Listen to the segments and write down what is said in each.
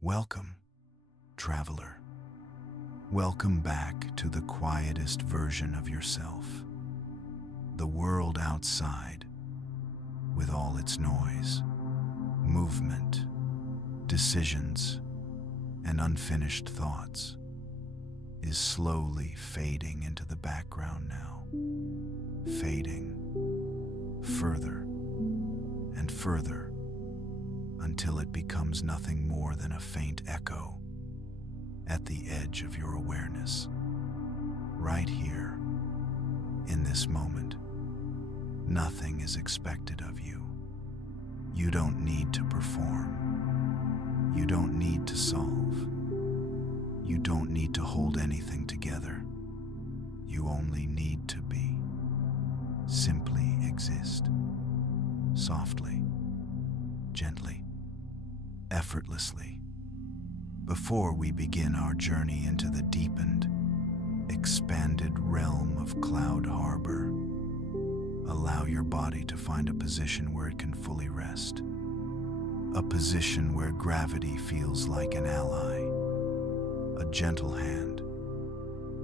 Welcome, traveler. Welcome back to the quietest version of yourself. The world outside, with all its noise, movement, decisions, and unfinished thoughts, is slowly fading into the background now. Fading further and further until it becomes nothing more than a faint echo at the edge of your awareness. Right here, in this moment, nothing is expected of you. You don't need to perform. You don't need to solve. You don't need to hold anything together. You only need to be. Simply exist. Softly, gently, effortlessly. Before we begin our journey into the deepened, expanded realm of Cloud Harbor, allow your body to find a position where it can fully rest. A position where gravity feels like an ally. A gentle hand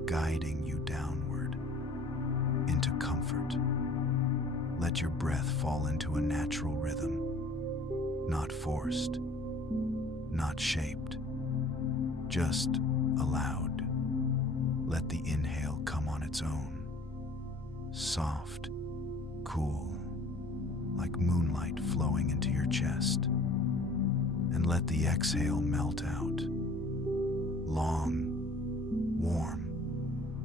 guiding you downward into comfort. Let your breath fall into a natural rhythm, not forced, not shaped, just allowed. Let the inhale come on its own, soft, cool, like moonlight flowing into your chest. And let the exhale melt out, long, warm,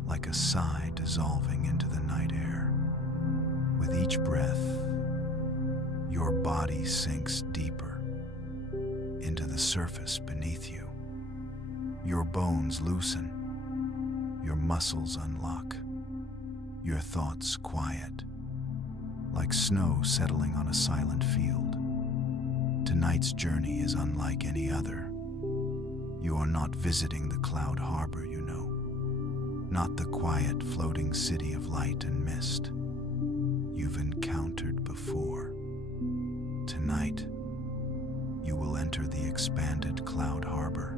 like a sigh dissolving into the night air. With each breath, your body sinks deeper into the surface beneath you. Your bones loosen, your muscles unlock, your thoughts quiet, like snow settling on a silent field. Tonight's journey is unlike any other. You are not visiting the Cloud Harbor, you know, not the quiet floating city of light and mist you've encountered before. Tonight, you will enter the expanded Cloud Harbor,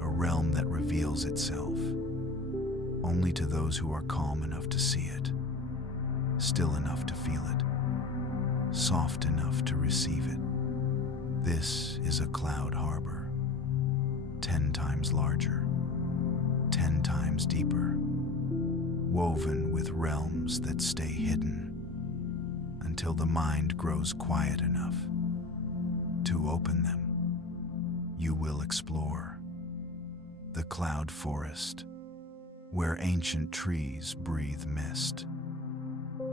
a realm that reveals itself only to those who are calm enough to see it, still enough to feel it, soft enough to receive it. This is a Cloud Harbor, 10 times larger, 10 times deeper, woven with realms that stay hidden until the mind grows quiet enough to open them. You will explore the cloud forest, where ancient trees breathe mist,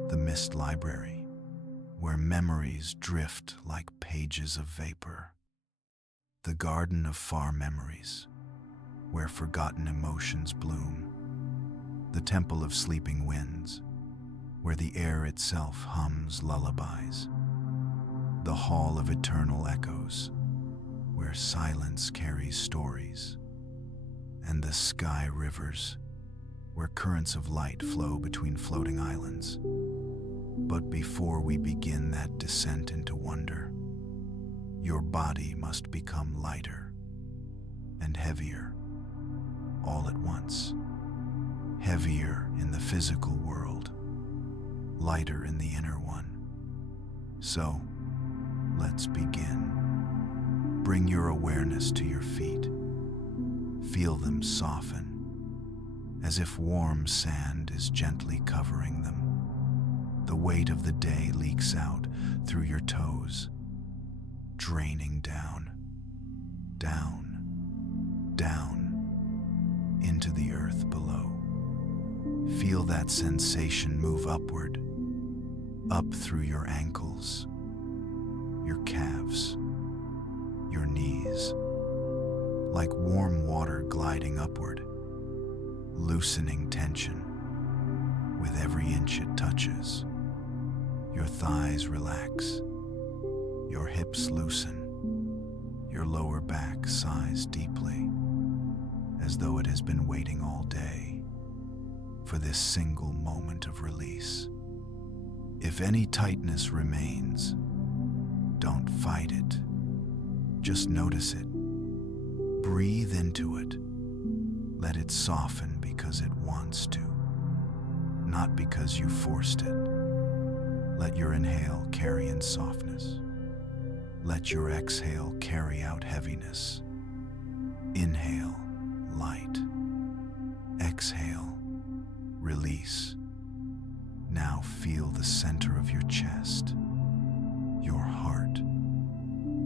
the mist library, where memories drift like pages of vapor, the garden of far memories, where forgotten emotions bloom, the temple of sleeping winds, where the air itself hums lullabies, the hall of eternal echoes, where silence carries stories, and the sky rivers, where currents of light flow between floating islands. But before we begin that descent into wonder, your body must become lighter and heavier all at once. Heavier in the physical world, lighter in the inner one. So, let's begin. Bring your awareness to your feet. Feel them soften, as if warm sand is gently covering them. The weight of the day leaks out through your toes, draining down, down, down, into the earth below. Feel that sensation move upward, up through your ankles, your calves, your knees, like warm water gliding upward, loosening tension with every inch it touches. Your thighs relax, your hips loosen, your lower back sighs deeply, as though it has been waiting all day for this single moment of release. If any tightness remains, don't fight it. Just notice it Breathe into it. Let it soften because it wants to, not because you forced it. Let your inhale carry in softness. Let your exhale carry out heaviness. Inhale, light. Exhale, release. Now feel the center of your chest, your heart,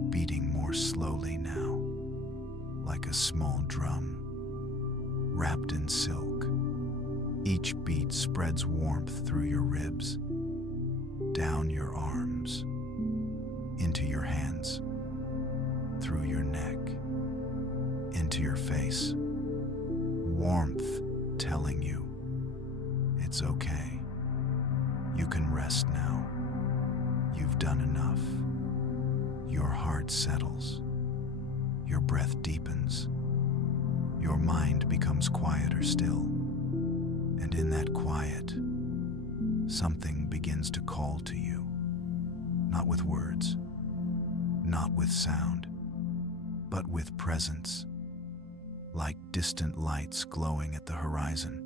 beating more slowly now, like a small drum, wrapped in silk. Each beat spreads warmth through your ribs, down your arms, into your hands, through your neck, into your face. Warmth telling you it's okay. You can rest now. You've done enough. Your heart settles. Your breath deepens. Your mind becomes quieter still. And in that quiet, something begins to call to you. Not with words, not with sound, but with presence, like distant lights glowing at the horizon,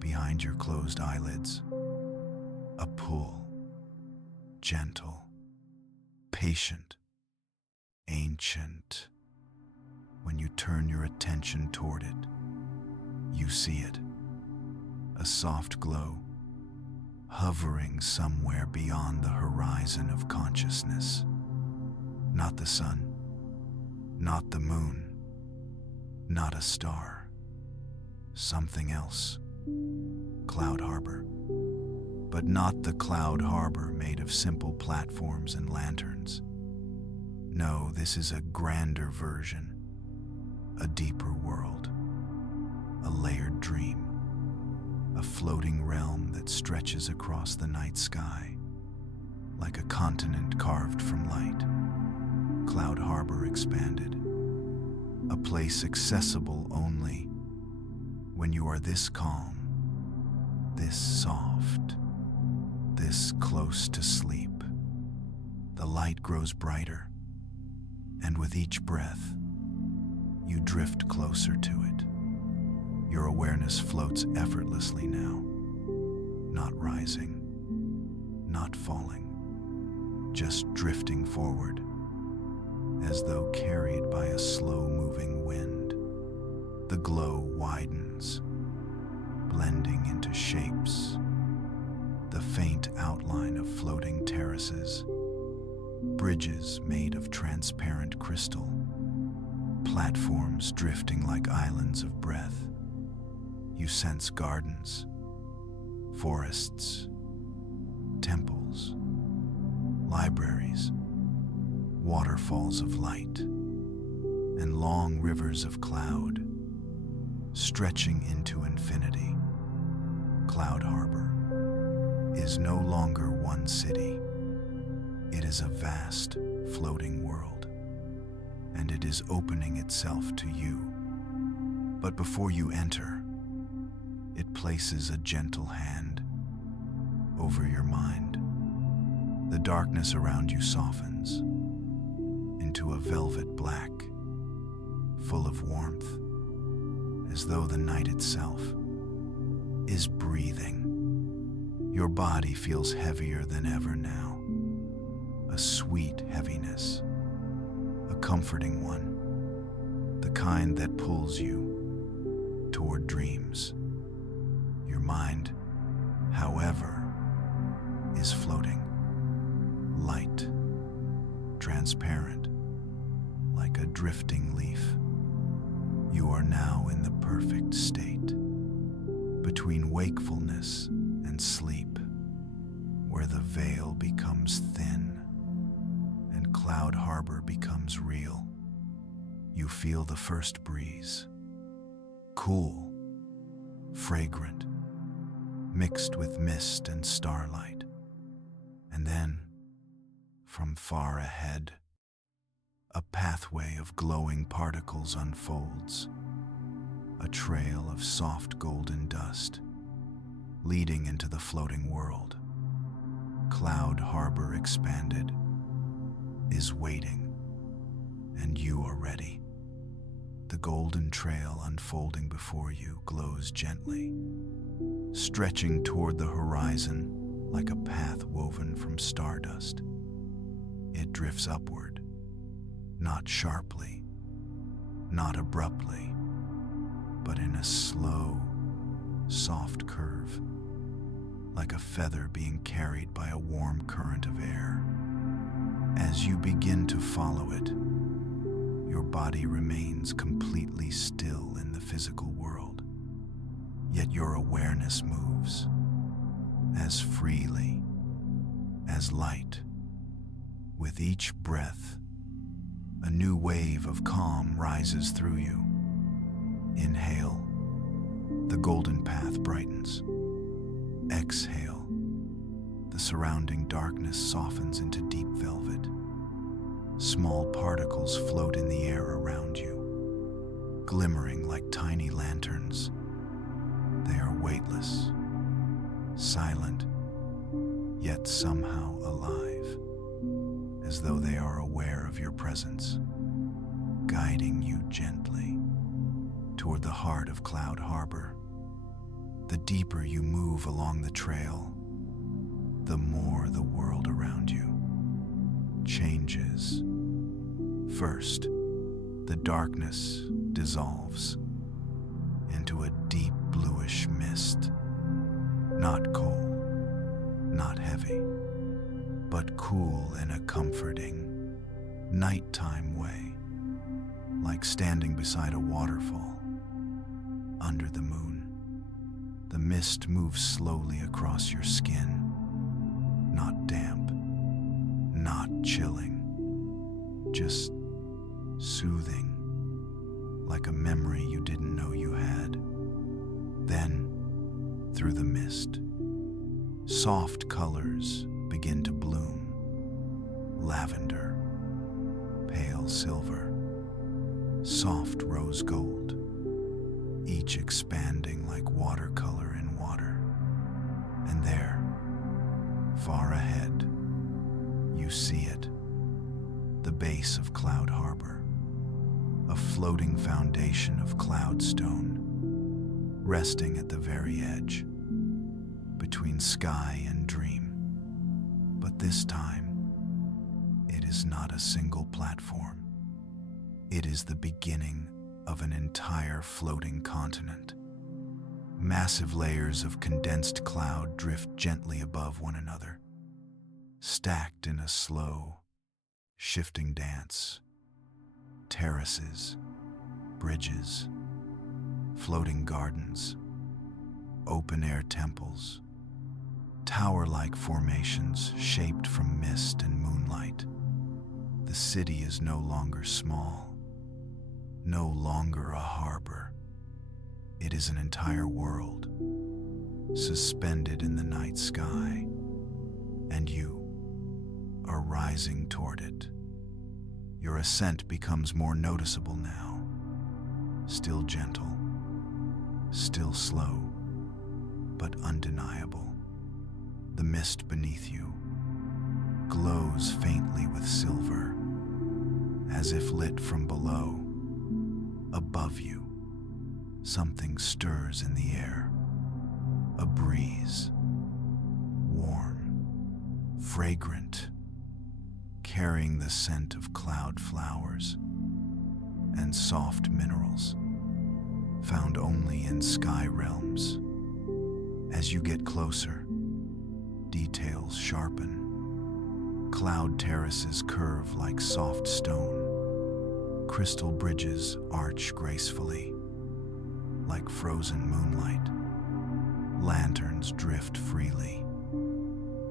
behind your closed eyelids. A pull, gentle, patient, ancient. When you turn your attention toward it, you see it, a soft glow, hovering somewhere beyond the horizon of consciousness. Not the sun, not the moon, not a star, something else. Cloud Harbor. But not the Cloud Harbor made of simple platforms and lanterns. No, this is a grander version, a deeper world, a layered dream, a floating realm that stretches across the night sky, like a continent carved from light. Cloud Harbor expanded, a place accessible only when you are this calm, this soft, this close to sleep. The light grows brighter, and with each breath, you drift closer to it. Your awareness floats effortlessly now, not rising, not falling, just drifting forward, as though carried by a slow-moving wind. The glow widens, blending into shapes, the faint outline of floating terraces, bridges made of transparent crystal, platforms drifting like islands of breath. You sense gardens, forests, temples, libraries, waterfalls of light, and long rivers of cloud, stretching into infinity. Cloud Harbor is no longer one city. It is a vast, floating world, and it is opening itself to you. But before you enter, it places a gentle hand over your mind. The darkness around you softens into a velvet black, full of warmth, as though the night itself is breathing. Your body feels heavier than ever now, a sweet heaviness, a comforting one, the kind that pulls you toward dreams. Your mind, however, is floating, light, transparent, like a drifting leaf. You are now in the perfect state, between wakefulness and sleep, where the veil becomes thin and Cloud Harbor becomes real. You feel the first breeze, cool, fragrant, mixed with mist and starlight. And then, from far ahead, a pathway of glowing particles unfolds, a trail of soft golden dust, leading into the floating world. Cloud Harbor expanded, is waiting, and you are ready. golden trail unfolding before you glows gently, stretching toward the horizon like a path woven from stardust. It drifts upward, not sharply, not abruptly, but in a slow, soft curve, like a feather being carried by a warm current of air. As you begin to follow it, your body remains completely still in the physical world, yet your awareness moves as freely, as light. With each breath, a new wave of calm rises through you. Inhale, the golden path brightens. Exhale, the surrounding darkness softens into deep velvet. Small particles float in the air around you, glimmering like tiny lanterns. They are weightless, silent, yet somehow alive, as though they are aware of your presence, guiding you gently toward the heart of Cloud Harbor. The deeper you move along the trail, the more the world around you changes. First, the darkness dissolves into a deep bluish mist, not cold, not heavy, but cool in a comforting, nighttime way, like standing beside a waterfall under the moon. The mist moves slowly across your skin, not damp, not chilling, just soothing, like a memory you didn't know you had. Then, through the mist, soft colors begin to bloom. Lavender, pale silver, soft rose gold, each expanding like watercolor in water. And there, far ahead, you see it, the base of Cloud Harbor, a floating foundation of cloudstone, resting at the very edge, between sky and dream. But this time, it is not a single platform. It is the beginning of an entire floating continent. Massive layers of condensed cloud drift gently above one another, stacked in a slow, shifting dance. Terraces, bridges, floating gardens, open-air temples, tower-like formations shaped from mist and moonlight. The city is no longer small, no longer a harbor. It is an entire world, suspended in the night sky, and you are rising toward it. Your ascent becomes more noticeable now, still gentle, still slow, but undeniable. The mist beneath you glows faintly with silver, as if lit from below. Above you, something stirs in the air, a breeze, warm, fragrant, carrying the scent of cloud flowers and soft minerals found only in sky realms. As you get closer, details sharpen. Cloud terraces curve like soft stone. Crystal bridges arch gracefully, like frozen moonlight. Lanterns drift freely,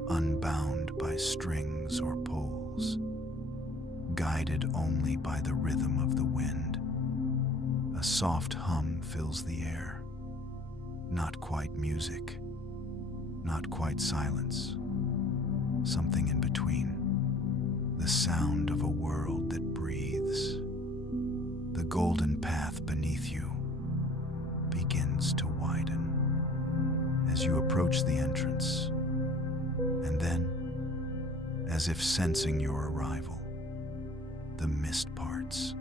unbound by strings or poles, guided only by the rhythm of the wind. A soft hum fills the air, not quite music, not quite silence, something in between, the sound of a world that breathes. The golden path beneath you begins to widen as you approach the entrance, and then, as if sensing your arrival, the mist parts,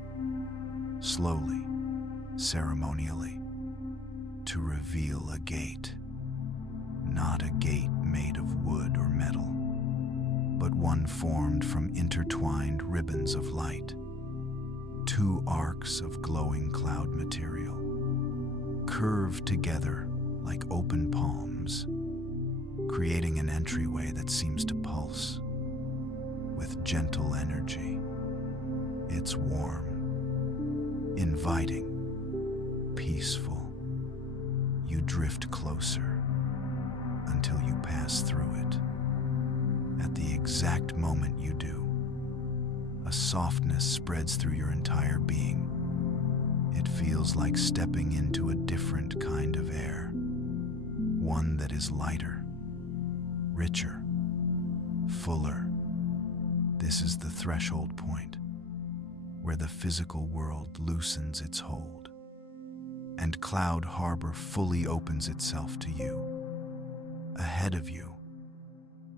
slowly, ceremonially, to reveal a gate. Not a gate made of wood or metal, but one formed from intertwined ribbons of light, two arcs of glowing cloud material, curved together like open palms, creating an entryway that seems to pulse with gentle energy. It's warm, inviting, peaceful. You drift closer until you pass through it. At the exact moment you do, a softness spreads through your entire being. It feels like stepping into a different kind of air, one that is lighter, richer, fuller. This is the threshold point, where the physical world loosens its hold, and Cloud Harbor fully opens itself to you. Ahead of you,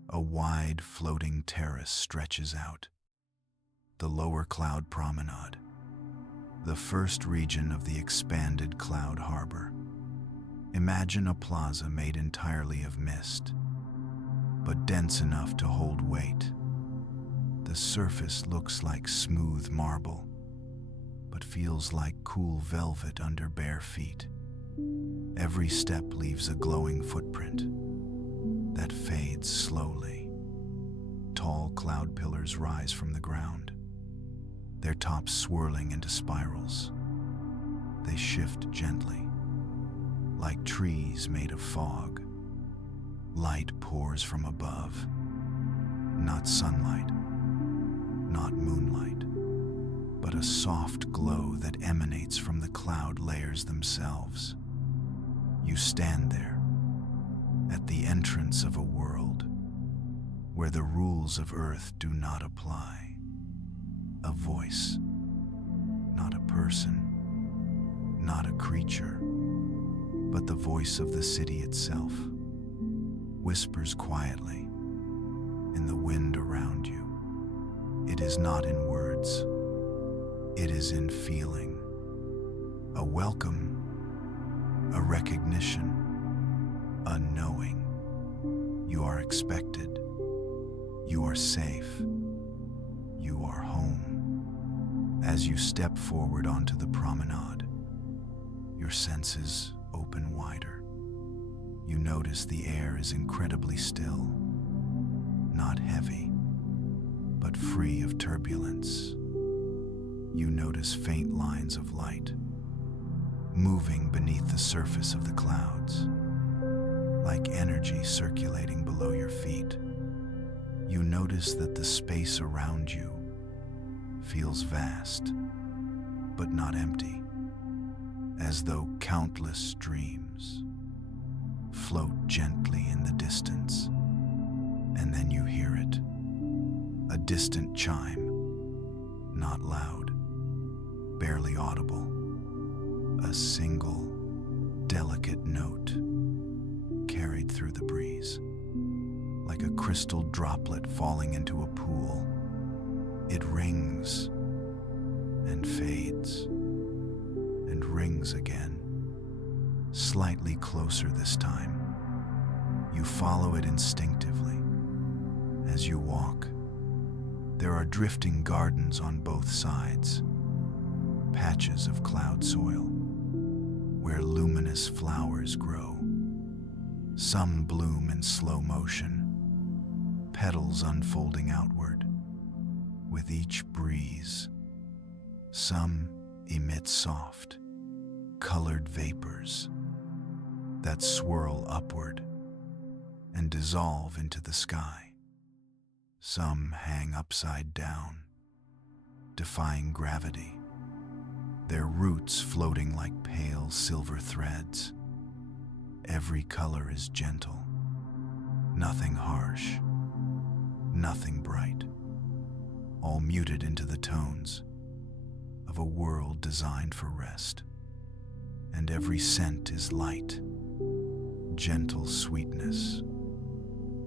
a wide floating terrace stretches out, the Lower Cloud Promenade, the first region of the expanded Cloud Harbor. Imagine a plaza made entirely of mist, but dense enough to hold weight. The surface looks like smooth marble, but feels like cool velvet under bare feet. Every step leaves a glowing footprint that fades slowly. Tall cloud pillars rise from the ground, their tops swirling into spirals. They shift gently, like trees made of fog. Light pours from above, not sunlight, not moonlight, but a soft glow that emanates from the cloud layers themselves. You stand there, at the entrance of a world where the rules of Earth do not apply. A voice, not a person, not a creature, but the voice of the city itself, whispers quietly in the wind around you. It is not in words, it is in feeling. A welcome, a recognition, a knowing. You are expected, you are safe, you are home. As you step forward onto the promenade, your senses open wider. You notice the air is incredibly still, not heavy, but free of turbulence. You notice faint lines of light moving beneath the surface of the clouds, like energy circulating below your feet. You notice that the space around you feels vast, but not empty, as though countless dreams float gently in the distance. And then you hear it, a distant chime, not loud, barely audible, a single, delicate note carried through the breeze, like a crystal droplet falling into a pool. It rings and fades and rings again, slightly closer this time. You follow it instinctively. As you walk, there are drifting gardens on both sides, patches of cloud soil, where luminous flowers grow. Some bloom in slow motion, petals unfolding outward with each breeze. Some emit soft, colored vapors that swirl upward and dissolve into the sky. Some hang upside down, defying gravity, their roots floating like pale silver threads. Every color is gentle, nothing harsh, nothing bright, all muted into the tones of a world designed for rest. And every scent is light, gentle sweetness,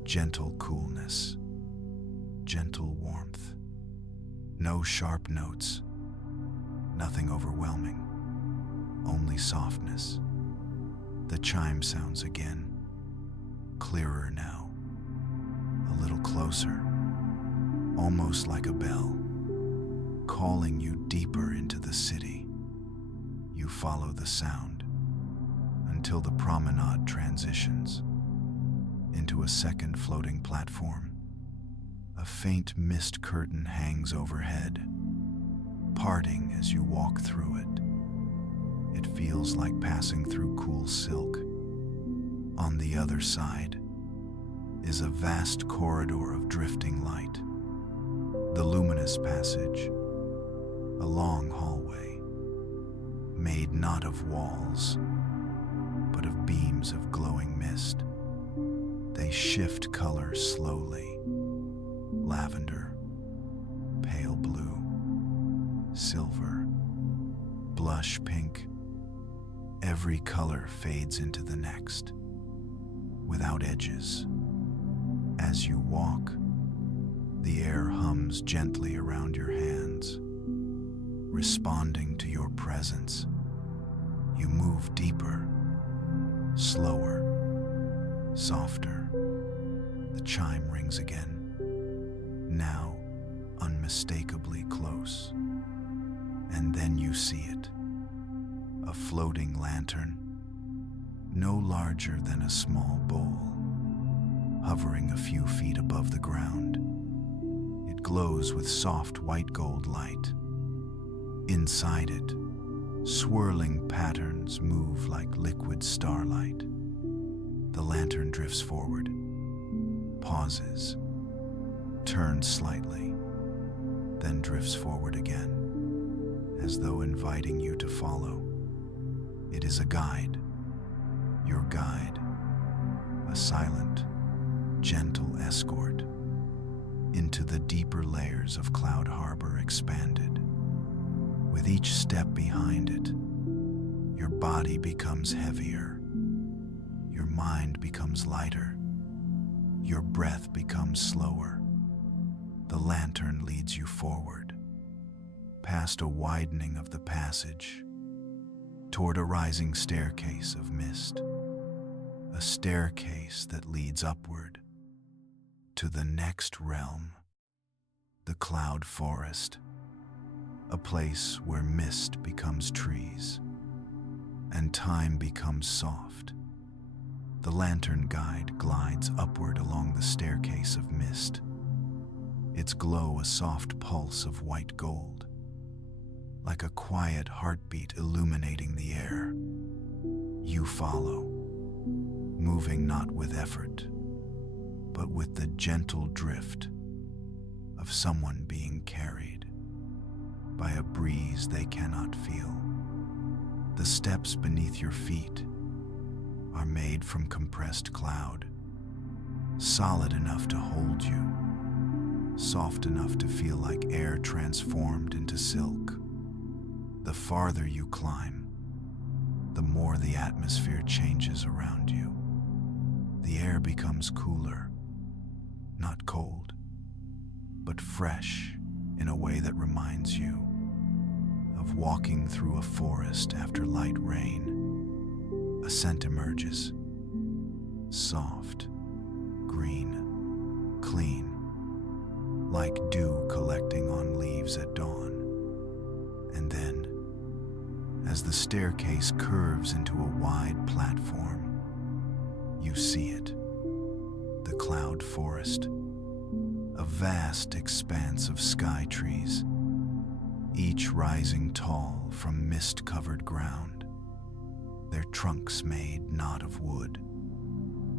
gentle coolness, gentle warmth. No sharp notes, nothing overwhelming, only softness. The chime sounds again, clearer now, a little closer, almost like a bell, calling you deeper into the city. You follow the sound until the promenade transitions into a second floating platform. A faint mist curtain hangs overhead, parting as you walk through it. It feels like passing through cool silk. On the other side is a vast corridor of drifting light. The luminous passage, a long hallway, made not of walls, but of beams of glowing mist. They shift color slowly. Lavender, pale blue, silver, blush pink. Every color fades into the next, without edges. As you walk, the air hums gently around your hands, responding to your presence. You move deeper, slower, softer. The chime rings again, now unmistakably close. And then you see it, a floating lantern, no larger than a small bowl, hovering a few feet above the ground. It glows with soft white gold light. Inside it, swirling patterns move like liquid starlight. The lantern drifts forward, pauses, turns slightly, then drifts forward again, as though inviting you to follow. It is a guide, your guide, a silent, gentle escort into the deeper layers of Cloud Harbor expanded. With each step behind it, your body becomes heavier, your mind becomes lighter, your breath becomes slower. The lantern leads you forward, past a widening of the passage, toward a rising staircase of mist, a staircase that leads upward to the next realm, the cloud forest, a place where mist becomes trees and time becomes soft. The lantern guide glides upward along the staircase of mist, its glow a soft pulse of white gold, like a quiet heartbeat illuminating the air. You follow, moving not with effort, but with the gentle drift of someone being carried by a breeze they cannot feel. The steps beneath your feet are made from compressed cloud, solid enough to hold you, soft enough to feel like air transformed into silk. The farther you climb, the more the atmosphere changes around you. The air becomes cooler, not cold, but fresh in a way that reminds you of walking through a forest after light rain. A scent emerges, soft, green, clean, like dew collecting on leaves at dawn. And then, as the staircase curves into a wide platform, you see it, the cloud forest, a vast expanse of sky trees, each rising tall from mist-covered ground, their trunks made not of wood,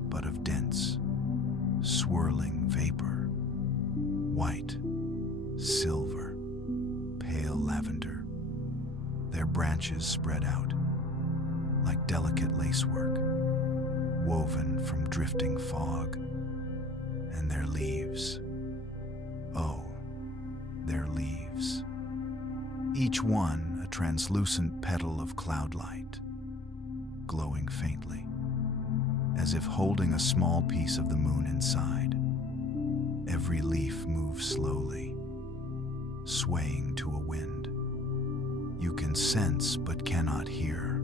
but of dense, swirling vapor, white, silver, pale lavender. Their branches spread out like delicate lacework, woven from drifting fog, and their leaves, oh, their leaves, each one a translucent petal of cloudlight, glowing faintly, as if holding a small piece of the moon inside. Every leaf moves slowly, swaying to a wind, You can sense but cannot hear.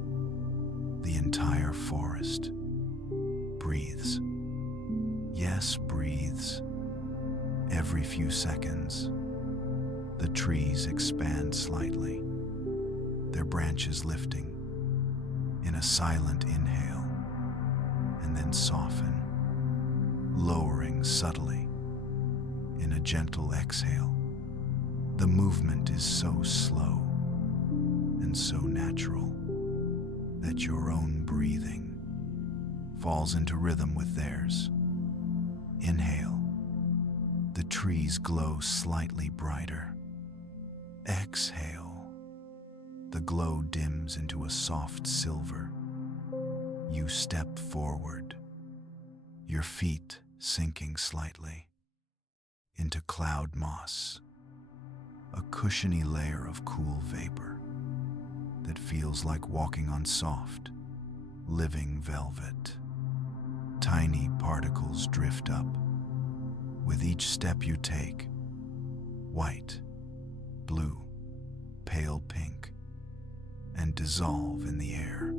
The entire forest breathes. Yes, breathes. Every few seconds, the trees expand slightly, their branches lifting in a silent inhale and then soften, lowering subtly in a gentle exhale. The movement is so slow and so natural that your own breathing falls into rhythm with theirs. Inhale. The trees glow slightly brighter. Exhale. The glow dims into a soft silver. You step forward, your feet sinking slightly into cloud moss, a cushiony layer of cool vapor that feels like walking on soft, living velvet. Tiny particles drift up with each step you take. White, blue, pale pink, and dissolve in the air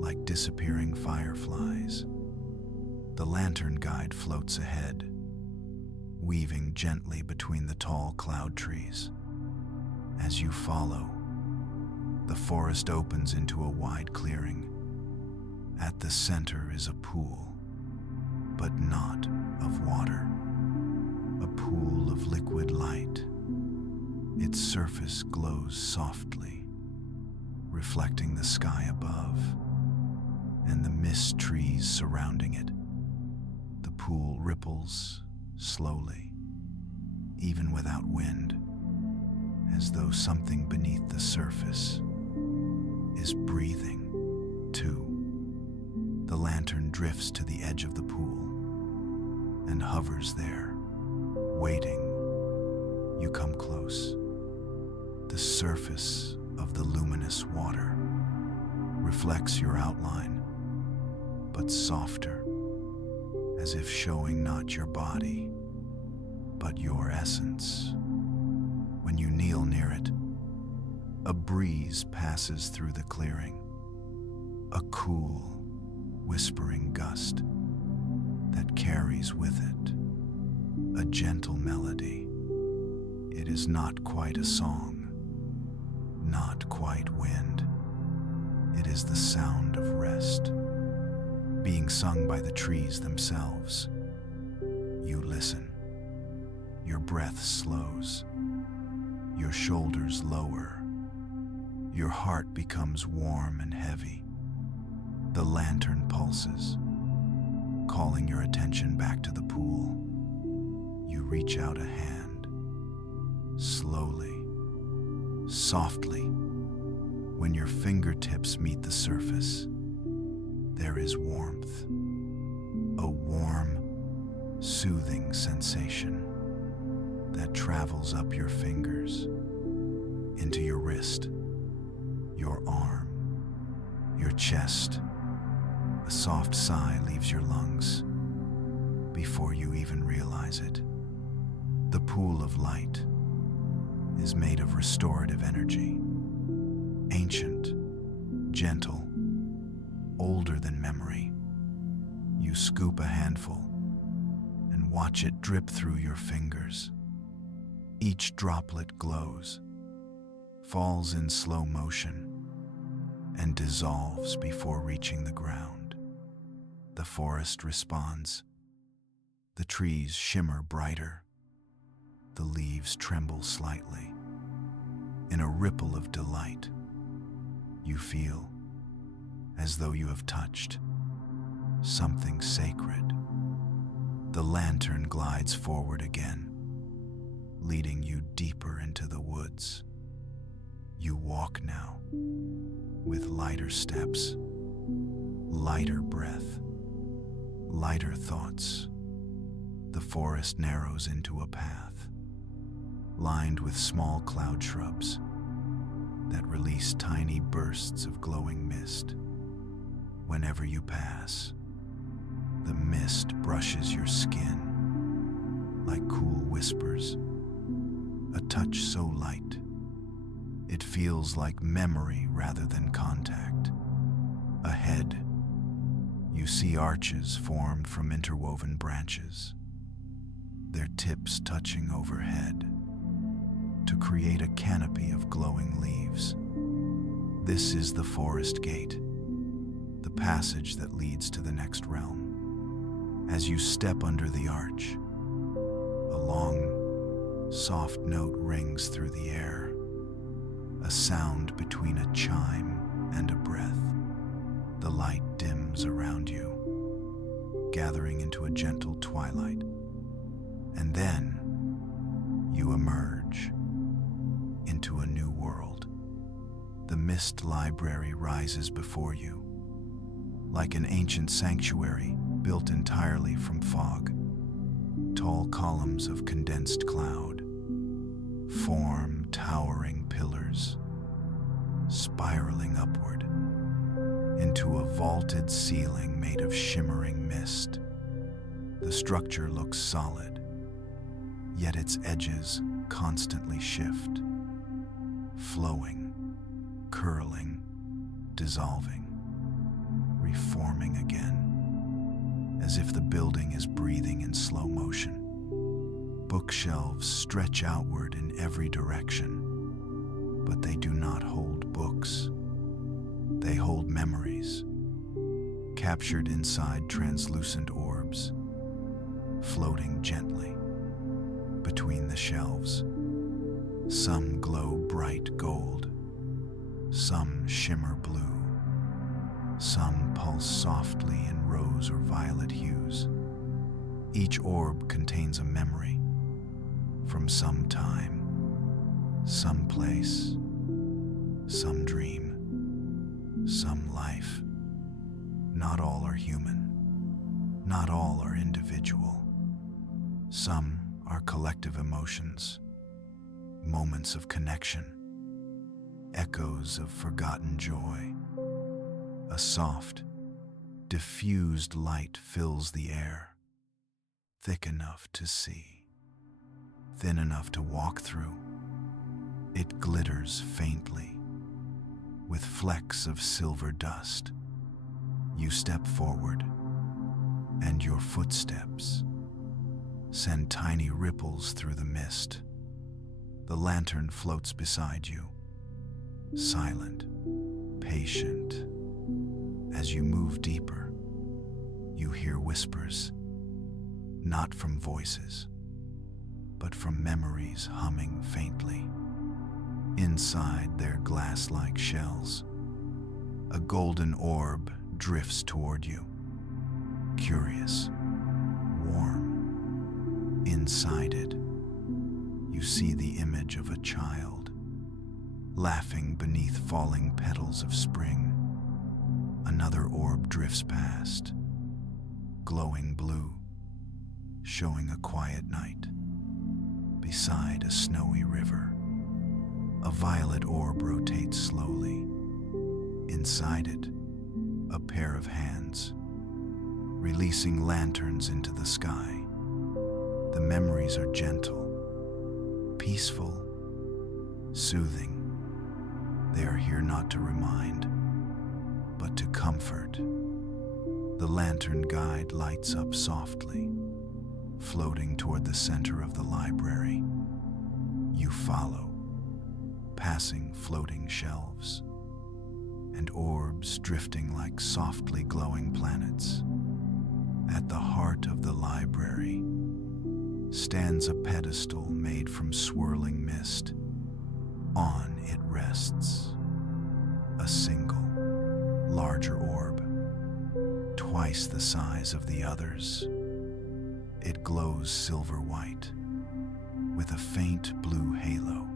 like disappearing fireflies. The lantern guide floats ahead, weaving gently between the tall cloud trees. As you follow, the forest opens into a wide clearing. At the center is a pool, but not of water. A pool of liquid light. Its surface glows softly, reflecting the sky above and the mist trees surrounding it. The pool ripples slowly, even without wind, as though something beneath the surface is breathing too. The lantern drifts to the edge of the pool and hovers there, waiting. You come close. The surface of the luminous water reflects your outline, but softer, as if showing not your body, but your essence. When you kneel near it, a breeze passes through the clearing, a cool, whispering gust that carries with it a gentle melody. It is not quite a song, not quite wind. It is the sound of rest, being sung by the trees themselves. You listen. Your breath slows. Your shoulders lower. Your heart becomes warm and heavy. The lantern pulses, calling your attention back to the pool. You reach out a hand, slowly, softly. When your fingertips meet the surface, there is warmth, a warm, soothing sensation that travels up your fingers, into your wrist, your arm, your chest. A soft sigh leaves your lungs before you even realize it. The pool of light is made of restorative energy, ancient, gentle, older than memory. You scoop a handful and watch it drip through your fingers. Each droplet glows, falls in slow motion, and dissolves before reaching the ground. The forest responds. The trees shimmer brighter. The leaves tremble slightly. In a ripple of delight, you feel as though you have touched something sacred. The lantern glides forward again, leading you deeper into the woods. You walk now with lighter steps, lighter breath, lighter thoughts. The forest narrows into a path, lined with small cloud shrubs that release tiny bursts of glowing mist. Whenever you pass, the mist brushes your skin like cool whispers, a touch so light It feels like memory rather than contact. Ahead, you see arches formed from interwoven branches, their tips touching overhead to create a canopy of glowing leaves. This is the forest gate, the passage that leads to the next realm. As you step under the arch, a long, soft note rings through the air, a sound between a chime and a breath. The light dims around you, gathering into a gentle twilight. And then you emerge into a new world. The mist library rises before you, like an ancient sanctuary built entirely from fog. Tall columns of condensed cloud form towering pillars, spiraling upward into a vaulted ceiling made of shimmering mist. The structure looks solid, yet its edges constantly shift, flowing, curling, dissolving, reforming again, as if the building is breathing in slow motion. Bookshelves stretch outward in every direction, but they do not hold books. They hold memories, captured inside translucent orbs, floating gently between the shelves. Some glow bright gold, some shimmer blue, some pulse softly in rose or violet hues. Each orb contains a memory from some time, some place, some dream, some life. Not all are human. Not all are individual. Some are collective emotions, moments of connection, echoes of forgotten joy. A soft, diffused light fills the air, thick enough to see, thin enough to walk through. It glitters faintly, with flecks of silver dust. You step forward, and your footsteps send tiny ripples through the mist. The lantern floats beside you, silent, patient. As you move deeper, you hear whispers, not from voices, but from memories humming faintly. Inside their glass-like shells, a golden orb drifts toward you, curious, warm. Inside it, you see the image of a child, laughing beneath falling petals of spring. Another orb drifts past, glowing blue, showing a quiet night beside a snowy river. A violet orb rotates slowly. Inside it, a pair of hands, releasing lanterns into the sky. The memories are gentle, peaceful, soothing. They are here not to remind, but to comfort. The lantern guide lights up softly, floating toward the center of the library. You follow, passing floating shelves and orbs drifting like softly glowing planets. At the heart of the library stands a pedestal made from swirling mist. On it rests a single, larger orb, twice the size of the others. It glows silver white, with a faint blue halo.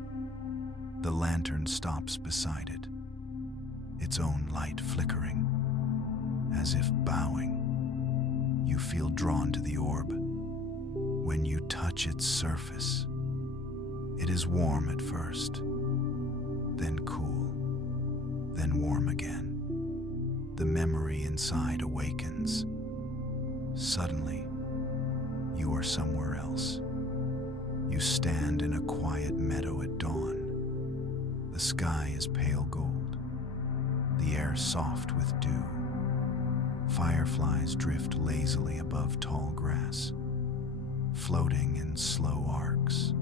The lantern stops beside it, its own light flickering. As if bowing, you feel drawn to the orb. When you touch its surface, it is warm at first, then cool, then warm again. The memory inside awakens. Suddenly, you are somewhere else. You stand in a quiet meadow at dawn, The sky is pale gold, the air soft with dew. Fireflies drift lazily above tall grass, floating in slow arcs,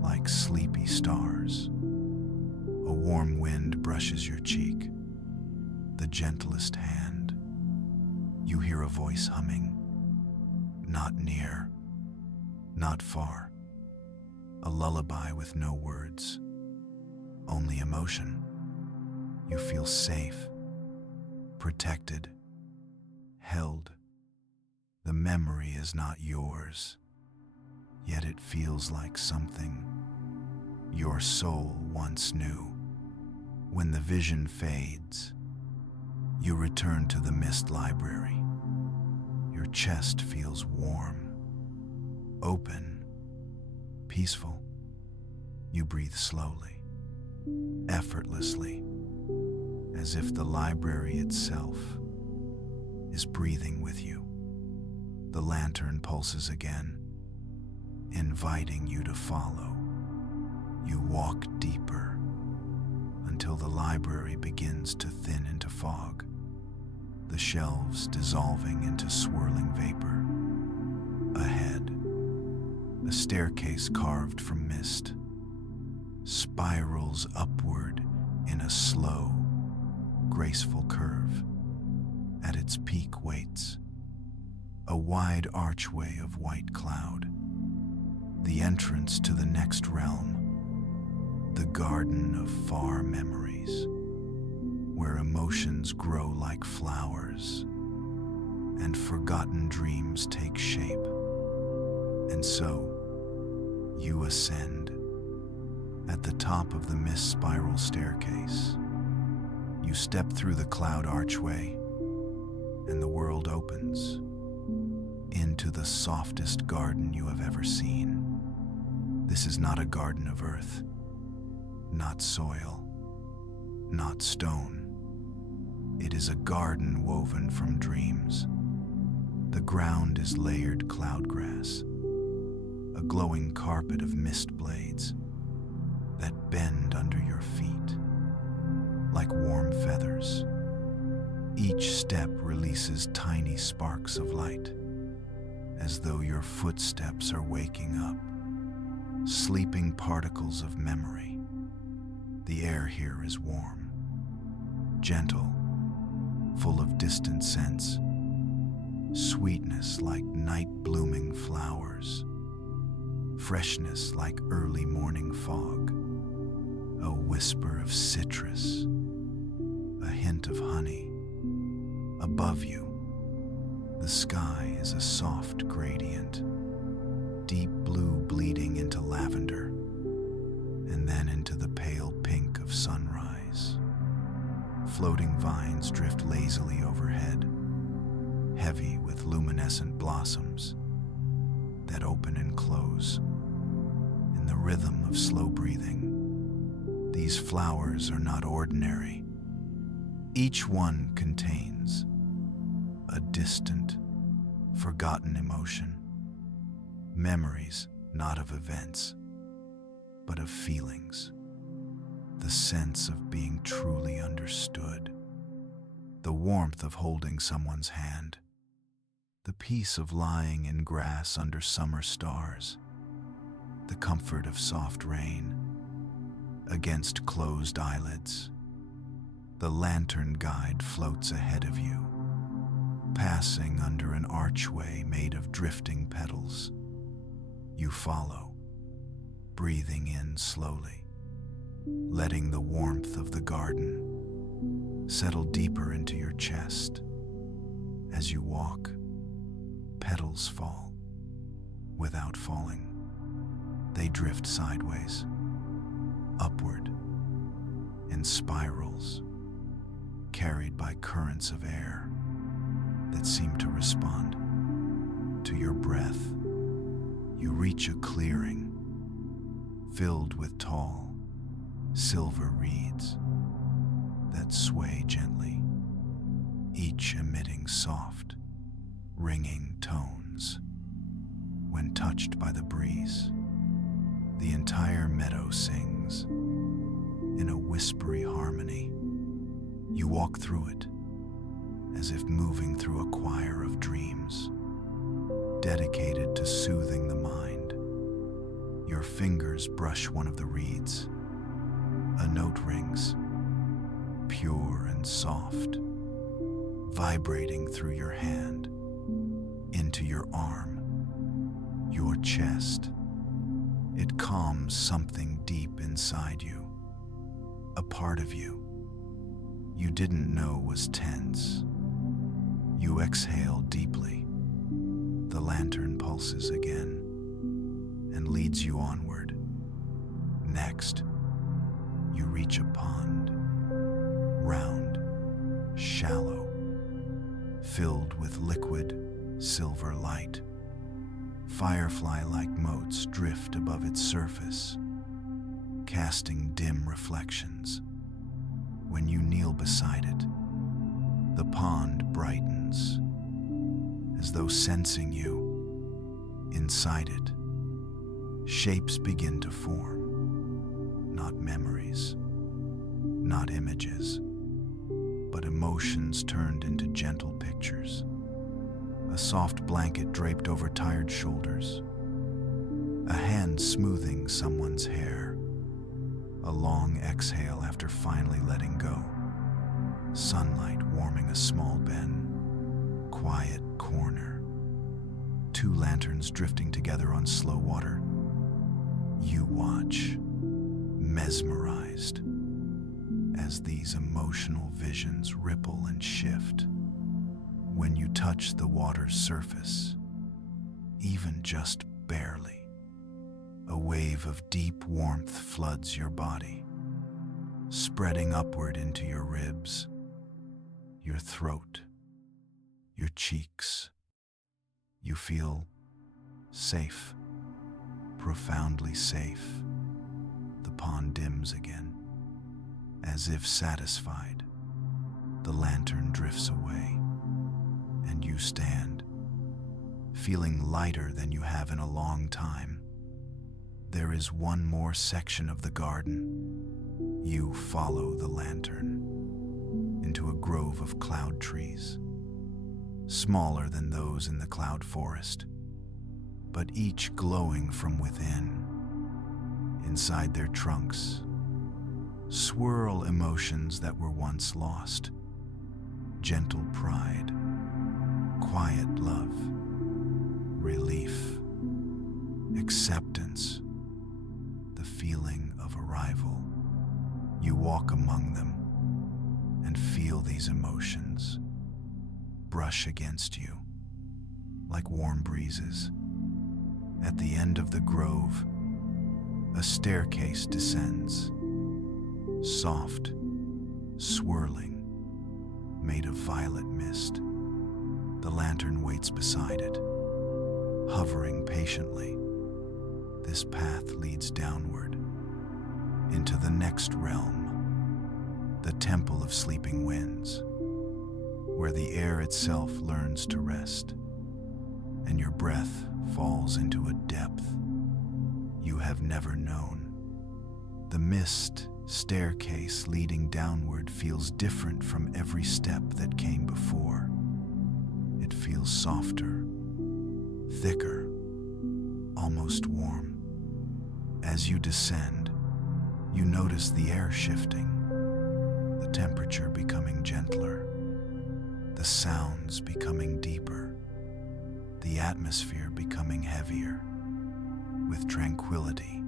like sleepy stars. A warm wind brushes your cheek, the gentlest hand. You hear a voice humming, not near, not far. A lullaby with no words, only emotion. You feel safe, protected, held. The memory is not yours, yet it feels like something your soul once knew. When the vision fades, you return to the mist library. Your chest feels warm, open, peaceful. You breathe slowly, effortlessly, as if the library itself is breathing with you. The lantern pulses again, inviting you to follow. You walk deeper until the library begins to thin into fog, the shelves dissolving into swirling vapor. Ahead, a staircase carved from mist spirals upward in a slow, graceful curve. At its peak waits a wide archway of white cloud, the entrance to the next realm, the garden of far memories, where emotions grow like flowers and forgotten dreams take shape. And so, you ascend. At the top of the mist spiral staircase, you step through the cloud archway, and the world opens into the softest garden you have ever seen. This is not a garden of earth, not soil, not stone. It is a garden woven from dreams. The ground is layered cloudgrass, a glowing carpet of mist blades that bend under your feet like warm feathers. Each step releases tiny sparks of light, as though your footsteps are waking up, sleeping particles of memory. The air here is warm, gentle, full of distant scents, sweetness like night-blooming flowers, freshness like early morning fog, a whisper of citrus, a hint of honey. Above you, the sky is a soft gradient, deep blue bleeding into lavender, and then into the pale pink of sunrise. Floating vines drift lazily overhead, heavy with luminescent blossoms that open and close in the rhythm of slow breathing. These flowers are not ordinary. Each one contains a distant, forgotten emotion, memories not of events, but of feelings, the sense of being truly understood, the warmth of holding someone's hand, the peace of lying in grass under summer stars, the comfort of soft rain against closed eyelids. The lantern guide floats ahead of you, passing under an archway made of drifting petals. You follow, breathing in slowly, letting the warmth of the garden settle deeper into your chest. As you walk, petals fall without falling. They drift sideways, upward, in spirals, carried by currents of air that seem to respond to your breath. You reach a clearing filled with tall, silver reeds that sway gently, each emitting soft, ringing tones. When touched by the breeze, the entire meadow sings, in a whispery harmony. You walk through it, as if moving through a choir of dreams, dedicated to soothing the mind. Your fingers brush one of the reeds. A note rings, pure and soft, vibrating through your hand, into your arm, your chest. It calms something deep inside you, a part of you you didn't know was tense. You exhale deeply. The lantern pulses again and leads you onward. Next, you reach a pond, round, shallow, filled with liquid, silver light. Firefly-like motes drift above its surface, casting dim reflections. When you kneel beside it, the pond brightens, as though sensing you. Inside it, shapes begin to form, not memories, not images, but emotions turned into gentle pictures. A soft blanket draped over tired shoulders, a hand smoothing someone's hair, a long exhale after finally letting go, sunlight warming a small ben, quiet corner, two lanterns drifting together on slow water. You watch, mesmerized, as these emotional visions ripple and shift. When you touch the water's surface, even just barely, a wave of deep warmth floods your body, spreading upward into your ribs, your throat, your cheeks. You feel safe, profoundly safe. The pond dims again, as if satisfied. The lantern drifts away, and you stand, feeling lighter than you have in a long time. There is one more section of the garden. You follow the lantern into a grove of cloud trees, smaller than those in the cloud forest, but each glowing from within. Inside their trunks swirl emotions that were once lost: gentle pride, quiet love, relief, acceptance, the feeling of arrival. You walk among them and feel these emotions brush against you like warm breezes. At the end of the grove, a staircase descends, soft, swirling, made of violet mist. The lantern waits beside it, hovering patiently. This path leads downward, into the next realm, the Temple of Sleeping Winds, where the air itself learns to rest, and your breath falls into a depth you have never known. The mist staircase leading downward feels different from every step that came before. It feels softer, thicker, almost warm. As you descend, you notice the air shifting, the temperature becoming gentler, the sounds becoming deeper, the atmosphere becoming heavier. With tranquility,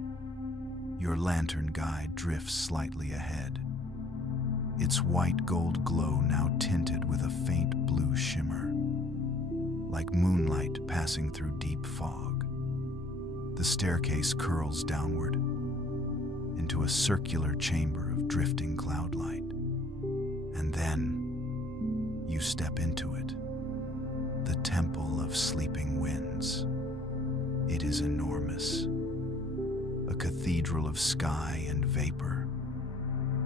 your lantern guide drifts slightly ahead, its white gold glow now tinted with a faint blue shimmer, like moonlight passing through deep fog. The staircase curls downward into a circular chamber of drifting cloud light. And then you step into it, the Temple of Sleeping Winds. It is enormous, a cathedral of sky and vapor,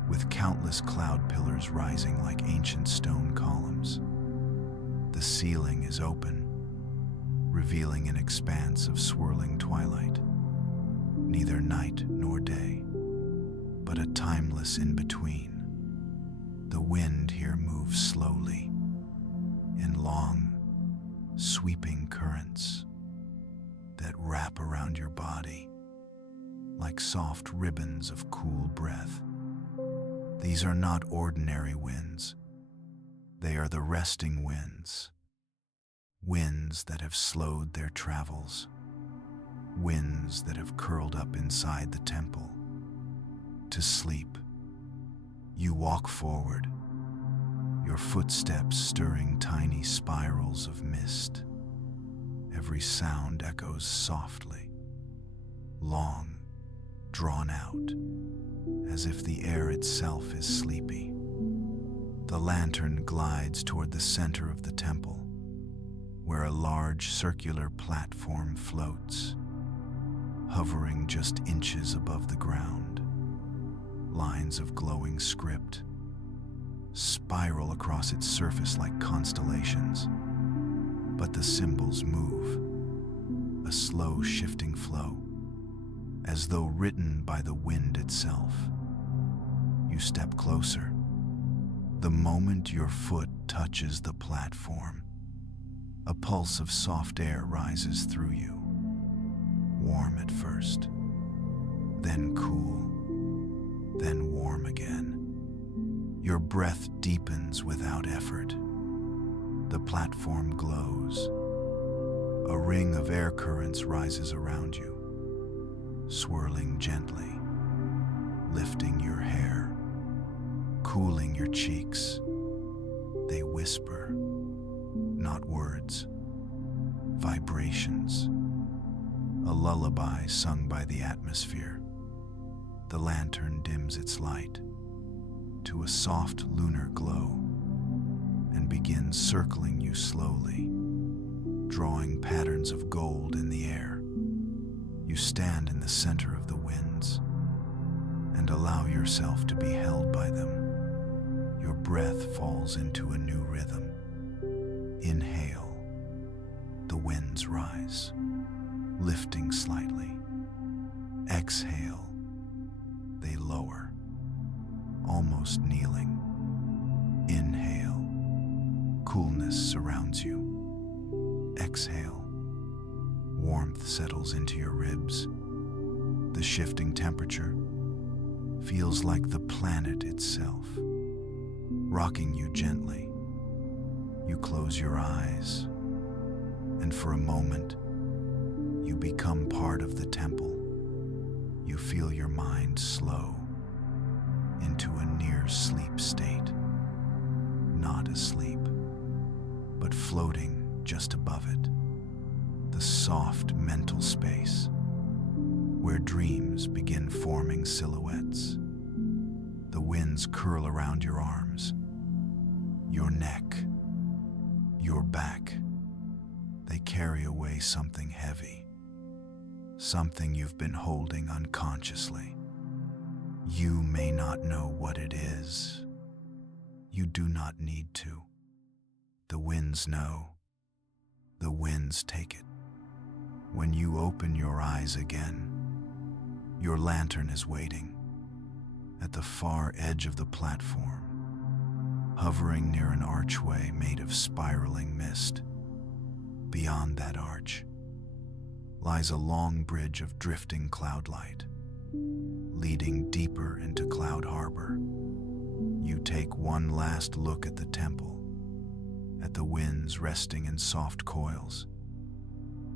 with countless cloud pillars rising like ancient stone columns. The ceiling is open, revealing an expanse of swirling twilight, neither night nor day, but a timeless in-between. The wind here moves slowly, in long, sweeping currents that wrap around your body like soft ribbons of cool breath. These are not ordinary winds. They are the resting winds. Winds that have slowed their travels. Winds that have curled up inside the temple to sleep. You walk forward, your footsteps stirring tiny spirals of mist. Every sound echoes softly, long, drawn out, as if the air itself is sleepy. The lantern glides toward the center of the temple, where a large circular platform floats, hovering just inches above the ground. Lines of glowing script spiral across its surface like constellations, but the symbols move, a slow shifting flow, as though written by the wind itself. You step closer. The moment your foot touches the platform, a pulse of soft air rises through you, warm at first, then cool, then warm again. Your breath deepens without effort. The platform glows. A ring of air currents rises around you, swirling gently, lifting your hair, cooling your cheeks. They whisper, not words, vibrations, a lullaby sung by the atmosphere. The lantern dims its light to a soft lunar glow and begins circling you slowly, drawing patterns of gold in the air. You stand in the center of the winds and allow yourself to be held by them. Your breath falls into a new rhythm. Inhale, the winds rise, lifting slightly. Exhale, they lower, almost kneeling. Inhale, coolness surrounds you. Exhale, warmth settles into your ribs. The shifting temperature feels like the planet itself, rocking you gently. You close your eyes, and for a moment, you become part of the temple. You feel your mind slow into a near sleep state, not asleep, but floating just above it. The soft mental space where dreams begin forming silhouettes. The winds curl around your arms, your neck, your back. They carry away something heavy, something you've been holding unconsciously. You may not know what it is. You do not need to. The winds know. The winds take it. When you open your eyes again, your lantern is waiting at the far edge of the platform, hovering near an archway made of spiraling mist. Beyond that arch lies a long bridge of drifting cloud light, leading deeper into Cloud Harbor. You take one last look at the temple, at the winds resting in soft coils,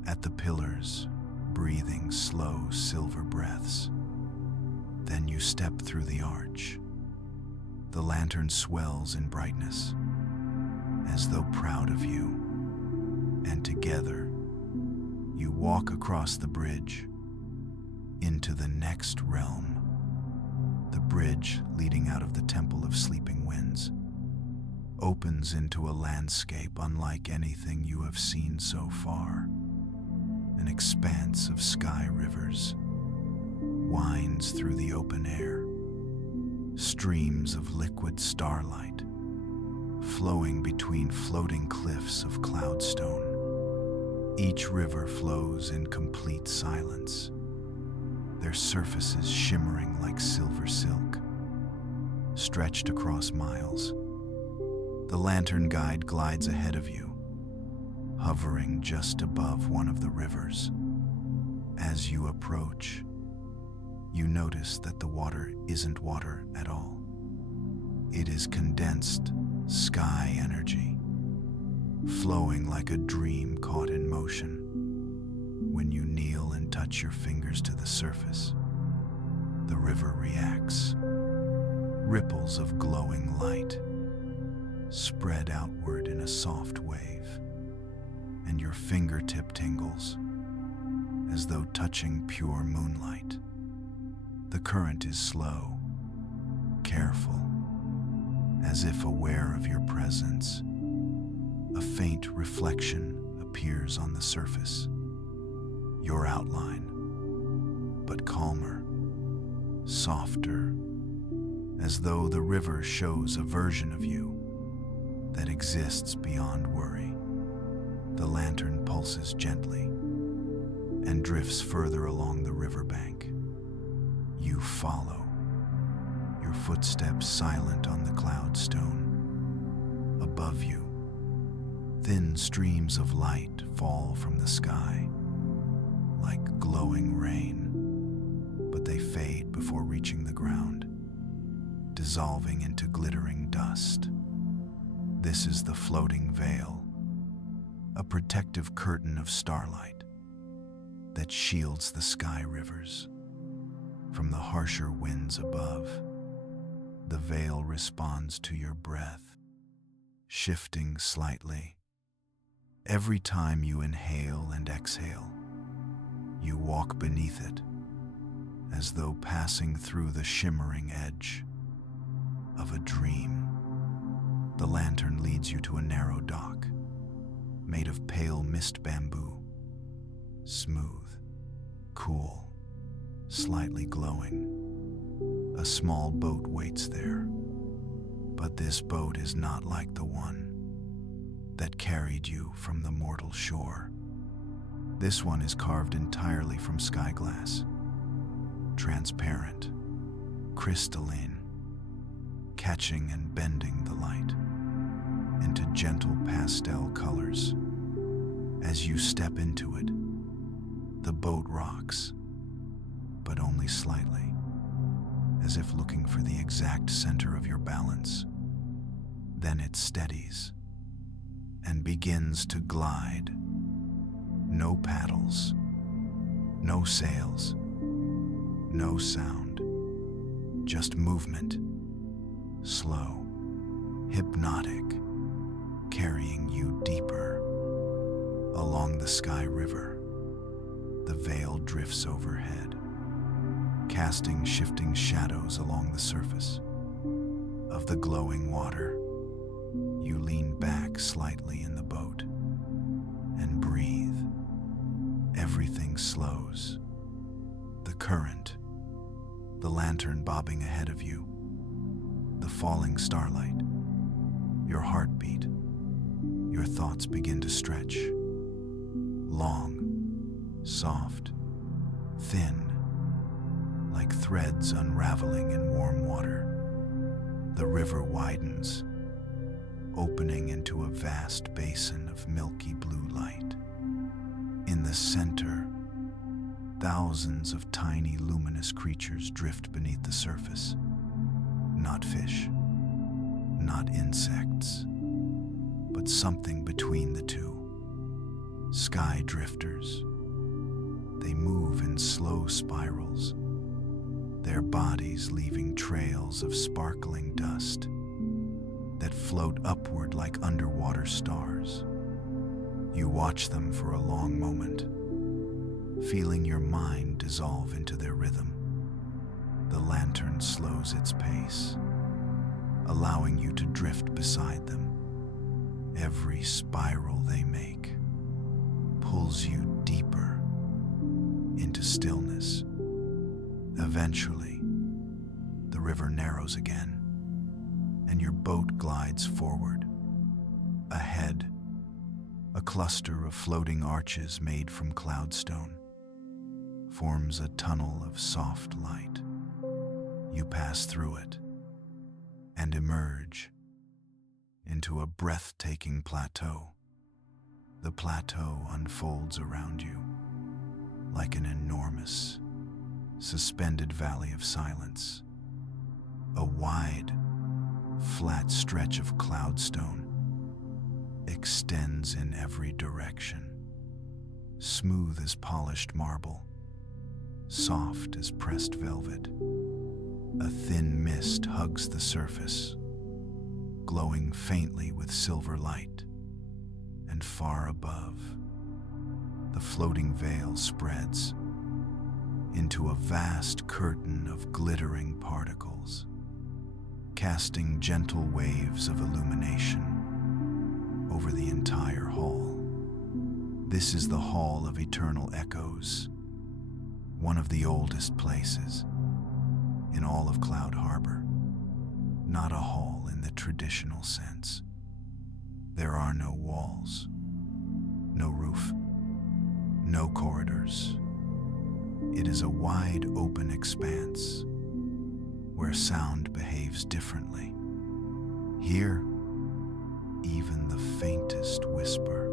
at the pillars breathing slow silver breaths. Then you step through the arch. The lantern swells in brightness, as though proud of you, and together you walk across the bridge into the next realm. The bridge leading out of the Temple of Sleeping Winds opens into a landscape unlike anything you have seen so far. An expanse of sky rivers winds through the open air, streams of liquid starlight flowing between floating cliffs of cloudstone. Each river flows in complete silence, their surfaces shimmering like silver silk, stretched across miles. The lantern guide glides ahead of you, hovering just above one of the rivers. As you approach, you notice that the water isn't water at all. It is condensed sky energy, flowing like a dream caught in motion. When you kneel and touch your fingers to the surface, the river reacts. Ripples of glowing light spread outward in a soft wave, and your fingertip tingles as though touching pure moonlight. The current is slow, careful, as if aware of your presence. A faint reflection appears on the surface, your outline, but calmer, softer, as though the river shows a version of you that exists beyond worry. The lantern pulses gently and drifts further along the riverbank. You follow, your footsteps silent on the cloud stone. Above you, thin streams of light fall from the sky, like glowing rain, but they fade before reaching the ground, dissolving into glittering dust. This is the floating veil, a protective curtain of starlight that shields the sky rivers from the harsher winds above. The veil responds to your breath, shifting slightly. Every time you inhale and exhale, you walk beneath it, as though passing through the shimmering edge of a dream. The lantern leads you to a narrow dock, made of pale mist bamboo, smooth, cool, slightly glowing. A small boat waits there, but this boat is not like the one that carried you from the mortal shore. This one is carved entirely from sky glass, transparent, crystalline, catching and bending the light into gentle pastel colors. As you step into it, the boat rocks, but only slightly, as if looking for the exact center of your balance. Then it steadies and begins to glide. No paddles, no sails, no sound, just movement, slow, hypnotic, carrying you deeper along the sky river. The veil drifts overhead, casting shifting shadows along the surface of the glowing water. You lean back slightly in the boat and breathe. Everything slows. The current, the lantern bobbing ahead of you, the falling starlight, your heartbeat. Your thoughts begin to stretch. Long, soft, thin, like threads unraveling in warm water. The river widens, opening into a vast basin of milky blue light. In the center, thousands of tiny luminous creatures drift beneath the surface. Not fish, not insects, but something between the two. Sky drifters. They move in slow spirals, their bodies leaving trails of sparkling dust that float upward like underwater stars. You watch them for a long moment, feeling your mind dissolve into their rhythm. The lantern slows its pace, allowing you to drift beside them. Every spiral they make pulls you deeper into stillness. Eventually, the river narrows again, and your boat glides forward. Ahead, a cluster of floating arches made from cloudstone. forms a tunnel of soft light. You pass through it and emerge into a breathtaking plateau. The plateau unfolds around you like an enormous, suspended valley of silence. A wide, flat stretch of cloudstone extends in every direction, smooth as polished marble, soft as pressed velvet. A thin mist hugs the surface, glowing faintly with silver light, and far above, the floating veil spreads into a vast curtain of glittering particles, casting gentle waves of illumination over the entire hall. This is the Hall of Eternal Echoes, one of the oldest places in all of Cloud Harbor. Not a hall in the traditional sense. There are no walls, no roof, no corridors. It is a wide open expanse where sound behaves differently. Here, even the faintest whisper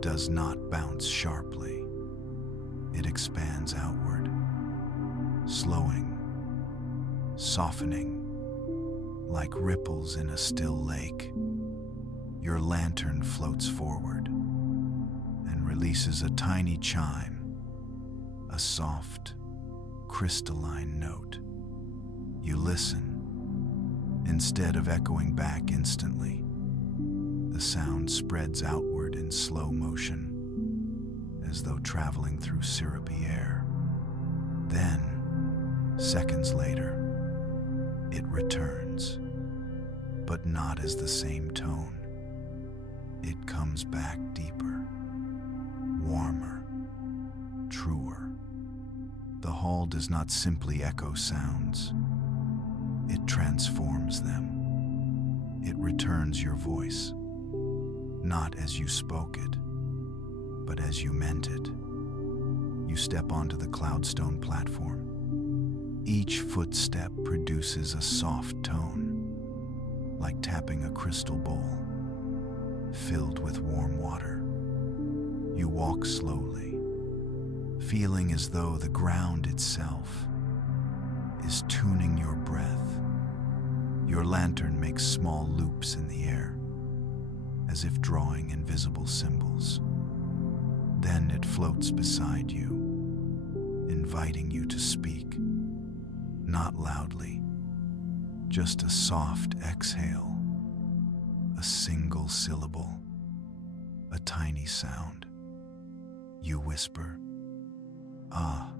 does not bounce sharply. It expands outward, slowing, softening, like ripples in a still lake. Your lantern floats forward and releases a tiny chime, a soft, crystalline note. You listen. Instead of echoing back instantly, the sound spreads outward in slow motion, as though traveling through syrupy air. Then, seconds later, it returns, but not as the same tone. It comes back deeper, warmer, truer. The hall does not simply echo sounds. It transforms them. It returns your voice, not as you spoke it, but as you meant it. You step onto the cloudstone platform. Each footstep produces a soft tone, like tapping a crystal bowl filled with warm water. You walk slowly, feeling as though the ground itself is tuning your breath. Your lantern makes small loops in the air, as if drawing invisible symbols. Then it floats beside you, inviting you to speak. Not loudly, just a soft exhale, a single syllable, a tiny sound. You whisper, "Ah."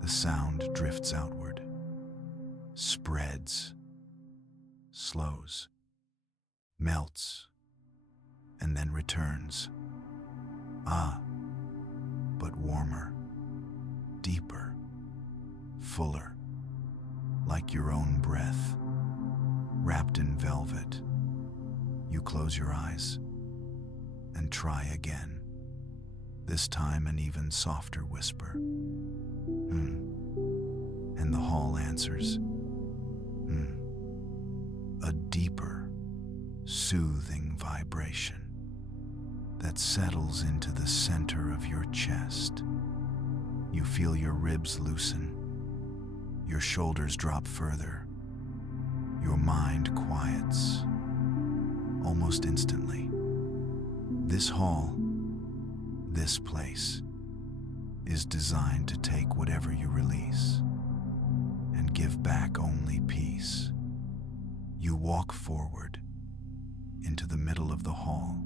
The sound drifts outward, spreads, slows, melts, and then returns. "Ah," but warmer, deeper, fuller, like your own breath, wrapped in velvet. You close your eyes and try again, this time an even softer whisper. And the hall answers, a deeper, soothing vibration that settles into the center of your chest. You feel your ribs loosen, your shoulders drop further, your mind quiets almost instantly. This hall, this place, is designed to take whatever you release and give back only peace. You walk forward into the middle of the hall,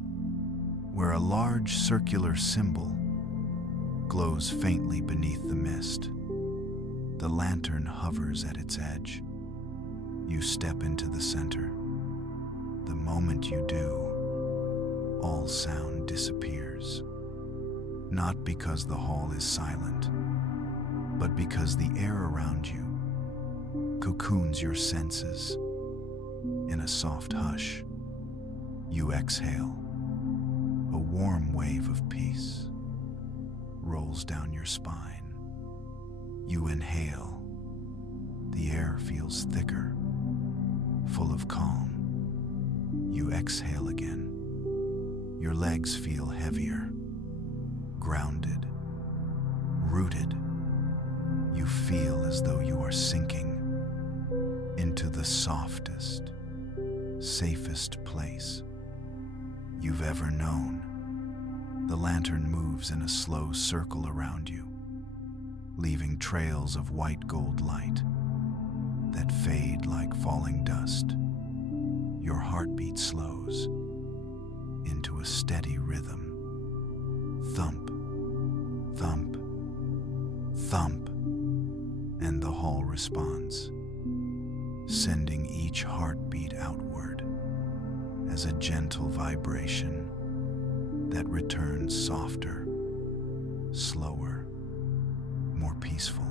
where a large circular symbol glows faintly beneath the mist. The lantern hovers at its edge. You step into the center. The moment you do, all sound disappears. Not because the hall is silent, but because the air around you cocoons your senses. In a soft hush, you exhale. A warm wave of peace rolls down your spine. You inhale. The air feels thicker, full of calm. You exhale again. Your legs feel heavier, grounded, rooted. You feel as though you are sinking into the softest, safest place you've ever known. The lantern moves in a slow circle around you, leaving trails of white gold light that fade like falling dust. Your heartbeat slows into a steady rhythm. Thump, thump, thump, and the hall responds, sending each heartbeat outward as a gentle vibration that returns softer, slower, more peaceful.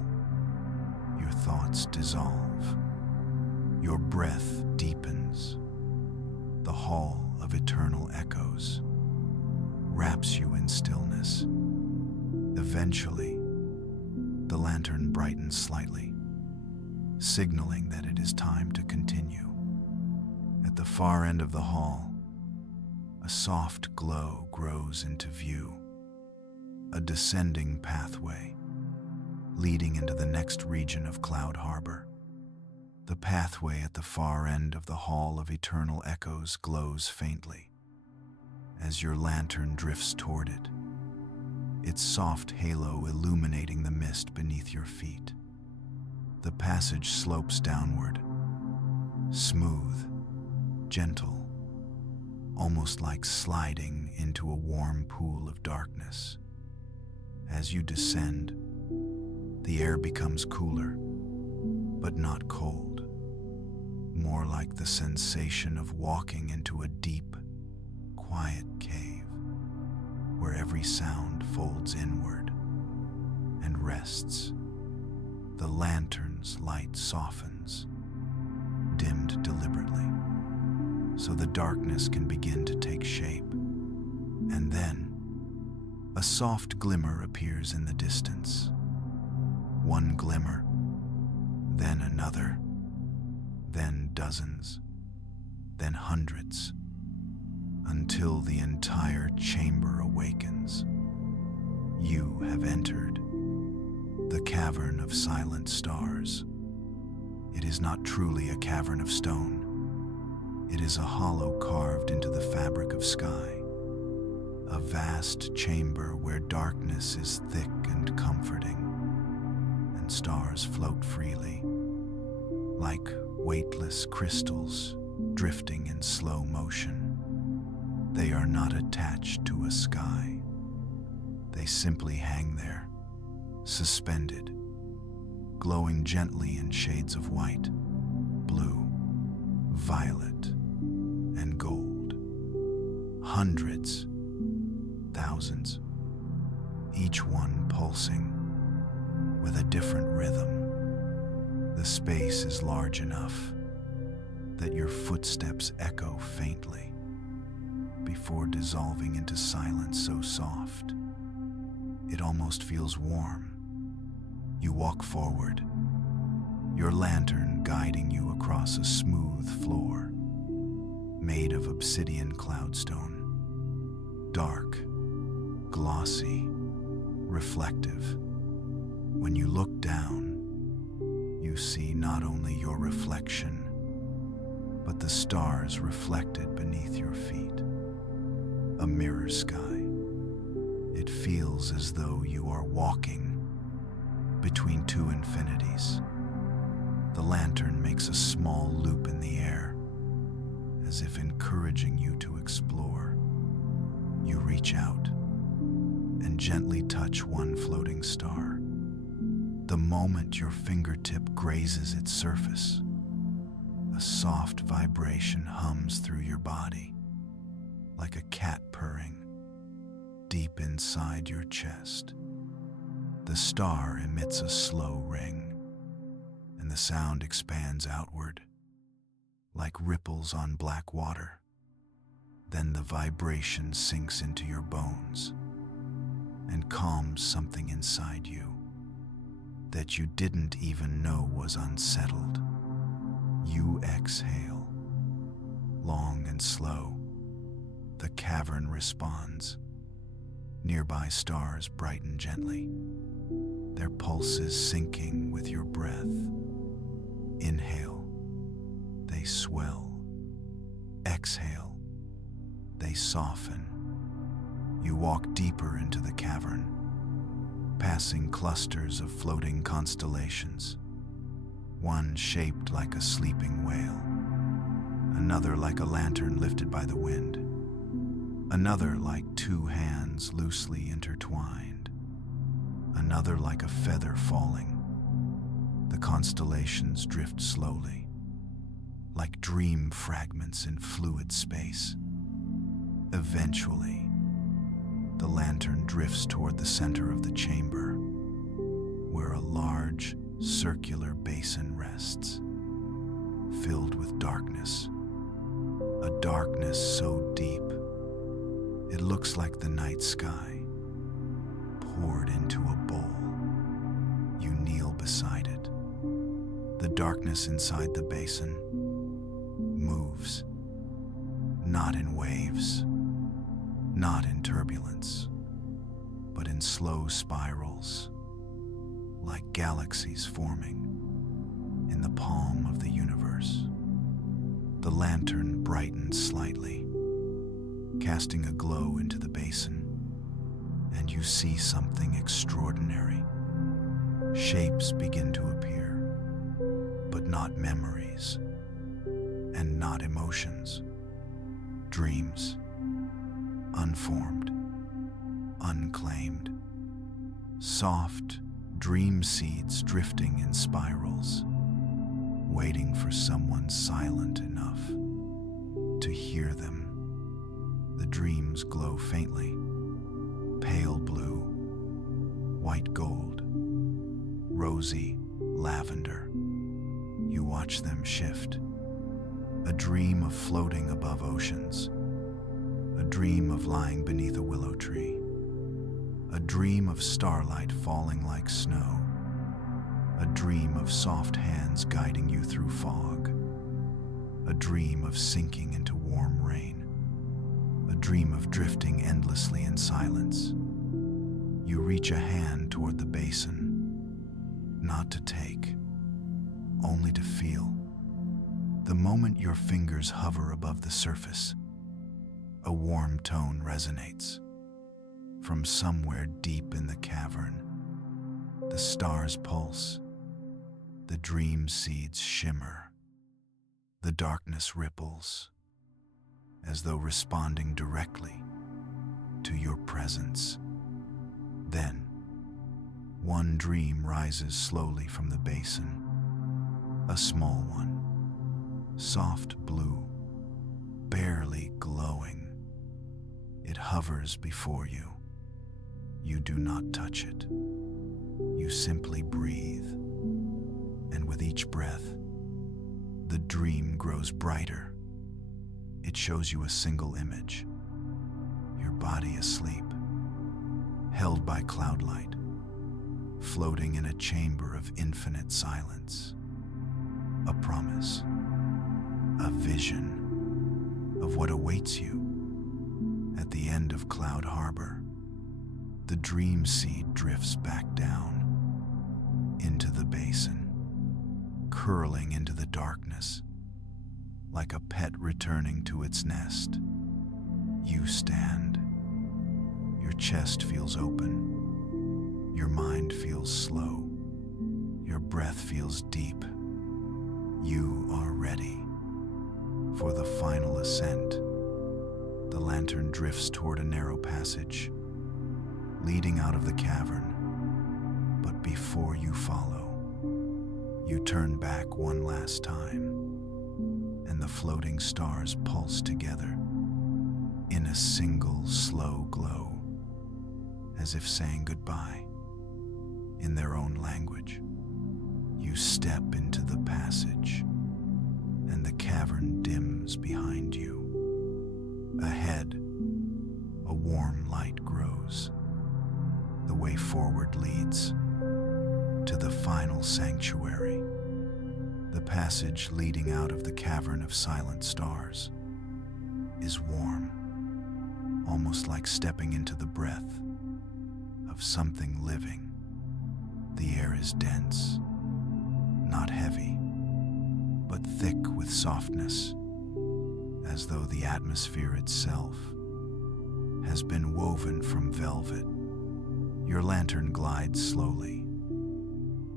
Your thoughts dissolve. Your breath deepens. The hall of eternal echoes wraps you in stillness. Eventually, the lantern brightens slightly, signaling that it is time to continue. At the far end of the hall, a soft glow grows into view, a descending pathway leading into the next region of Cloud Harbor. The pathway at the far end of the Hall of Eternal Echoes glows faintly as your lantern drifts toward it, its soft halo illuminating the mist beneath your feet. The passage slopes downward, smooth, gentle, almost like sliding into a warm pool of darkness. As you descend, the air becomes cooler, but not cold, more like the sensation of walking into a deep, quiet cave where every sound folds inward and rests. The lantern's light softens, dimmed deliberately, so the darkness can begin to take shape. And then, a soft glimmer appears in the distance. One glimmer, then another, then dozens, then hundreds, until the entire chamber awakens. You have entered the cavern of silent stars. It is not truly a cavern of stone. It is a hollow carved into the fabric of sky, a vast chamber where darkness is thick and comforting, and stars float freely, like weightless crystals drifting in slow motion. They are not attached to a sky. They simply hang there, suspended, glowing gently in shades of white, blue, violet, and gold. Hundreds, thousands, each one pulsing with a different rhythm. The space is large enough that your footsteps echo faintly before dissolving into silence so soft it almost feels warm. You walk forward, your lantern guiding you across a smooth floor made of obsidian cloudstone, dark, glossy, reflective. When you look down, you see not only your reflection, but the stars reflected beneath your feet. A mirror sky. It feels as though you are walking between two infinities. The lantern makes a small loop in the air, as if encouraging you to explore. You reach out and gently touch one floating star. The moment your fingertip grazes its surface, a soft vibration hums through your body, like a cat purring deep inside your chest. The star emits a slow ring, and the sound expands outward, like ripples on black water. Then the vibration sinks into your bones and calms something inside you. that you didn't even know was unsettled. You exhale, long and slow. The cavern responds. Nearby stars brighten gently, their pulses syncing with your breath. Inhale, they swell. Exhale, they soften. You walk deeper into the cavern, passing clusters of floating constellations. One shaped like a sleeping whale, another like a lantern lifted by the wind, another like two hands loosely intertwined, another like a feather falling. The constellations drift slowly, like dream fragments in fluid space. Eventually, the lantern drifts toward the center of the chamber, where a large, circular basin rests, filled with darkness. A darkness so deep, it looks like the night sky, poured into a bowl. You kneel beside it. The darkness inside the basin moves, not in waves, not in turbulence, but in slow spirals, like galaxies forming in the palm of the universe. The lantern brightens slightly, casting a glow into the basin, and you see something extraordinary. Shapes begin to appear, but not memories, and not emotions. Dreams, unformed, unclaimed. Soft dream seeds drifting in spirals, waiting for someone silent enough to hear them. The dreams glow faintly, pale blue, white gold, rosy lavender. You watch them shift. A dream of floating above oceans, a dream of lying beneath a willow tree, a dream of starlight falling like snow, a dream of soft hands guiding you through fog, a dream of sinking into warm rain, a dream of drifting endlessly in silence. You reach a hand toward the basin, not to take, only to feel. The moment your fingers hover above the surface, a warm tone resonates. From somewhere deep in the cavern, the stars pulse, the dream seeds shimmer, the darkness ripples, as though responding directly to your presence. Then, one dream rises slowly from the basin, a small one, soft blue, barely glowing. It hovers before you. You do not touch it. You simply breathe. And with each breath, the dream grows brighter. It shows you a single image. Your body asleep, held by cloudlight, floating in a chamber of infinite silence. A promise, a vision of what awaits you at the end of Cloud Harbor. The dream seed drifts back down into the basin, curling into the darkness like a pet returning to its nest. You stand. Your chest feels open. Your mind feels slow. Your breath feels deep. You are ready for the final ascent. The lantern drifts toward a narrow passage, leading out of the cavern. But before you follow, you turn back one last time, and the floating stars pulse together in a single slow glow, as if saying goodbye in their own language. You step into the passage, and the cavern dims behind you. Ahead, a warm light grows. The way forward leads, to the final sanctuary, the passage leading out of the cavern of silent stars is warm, almost like stepping into the breath of something living. The air is dense, not heavy, but thick with softness, as though the atmosphere itself has been woven from velvet. Your lantern glides slowly,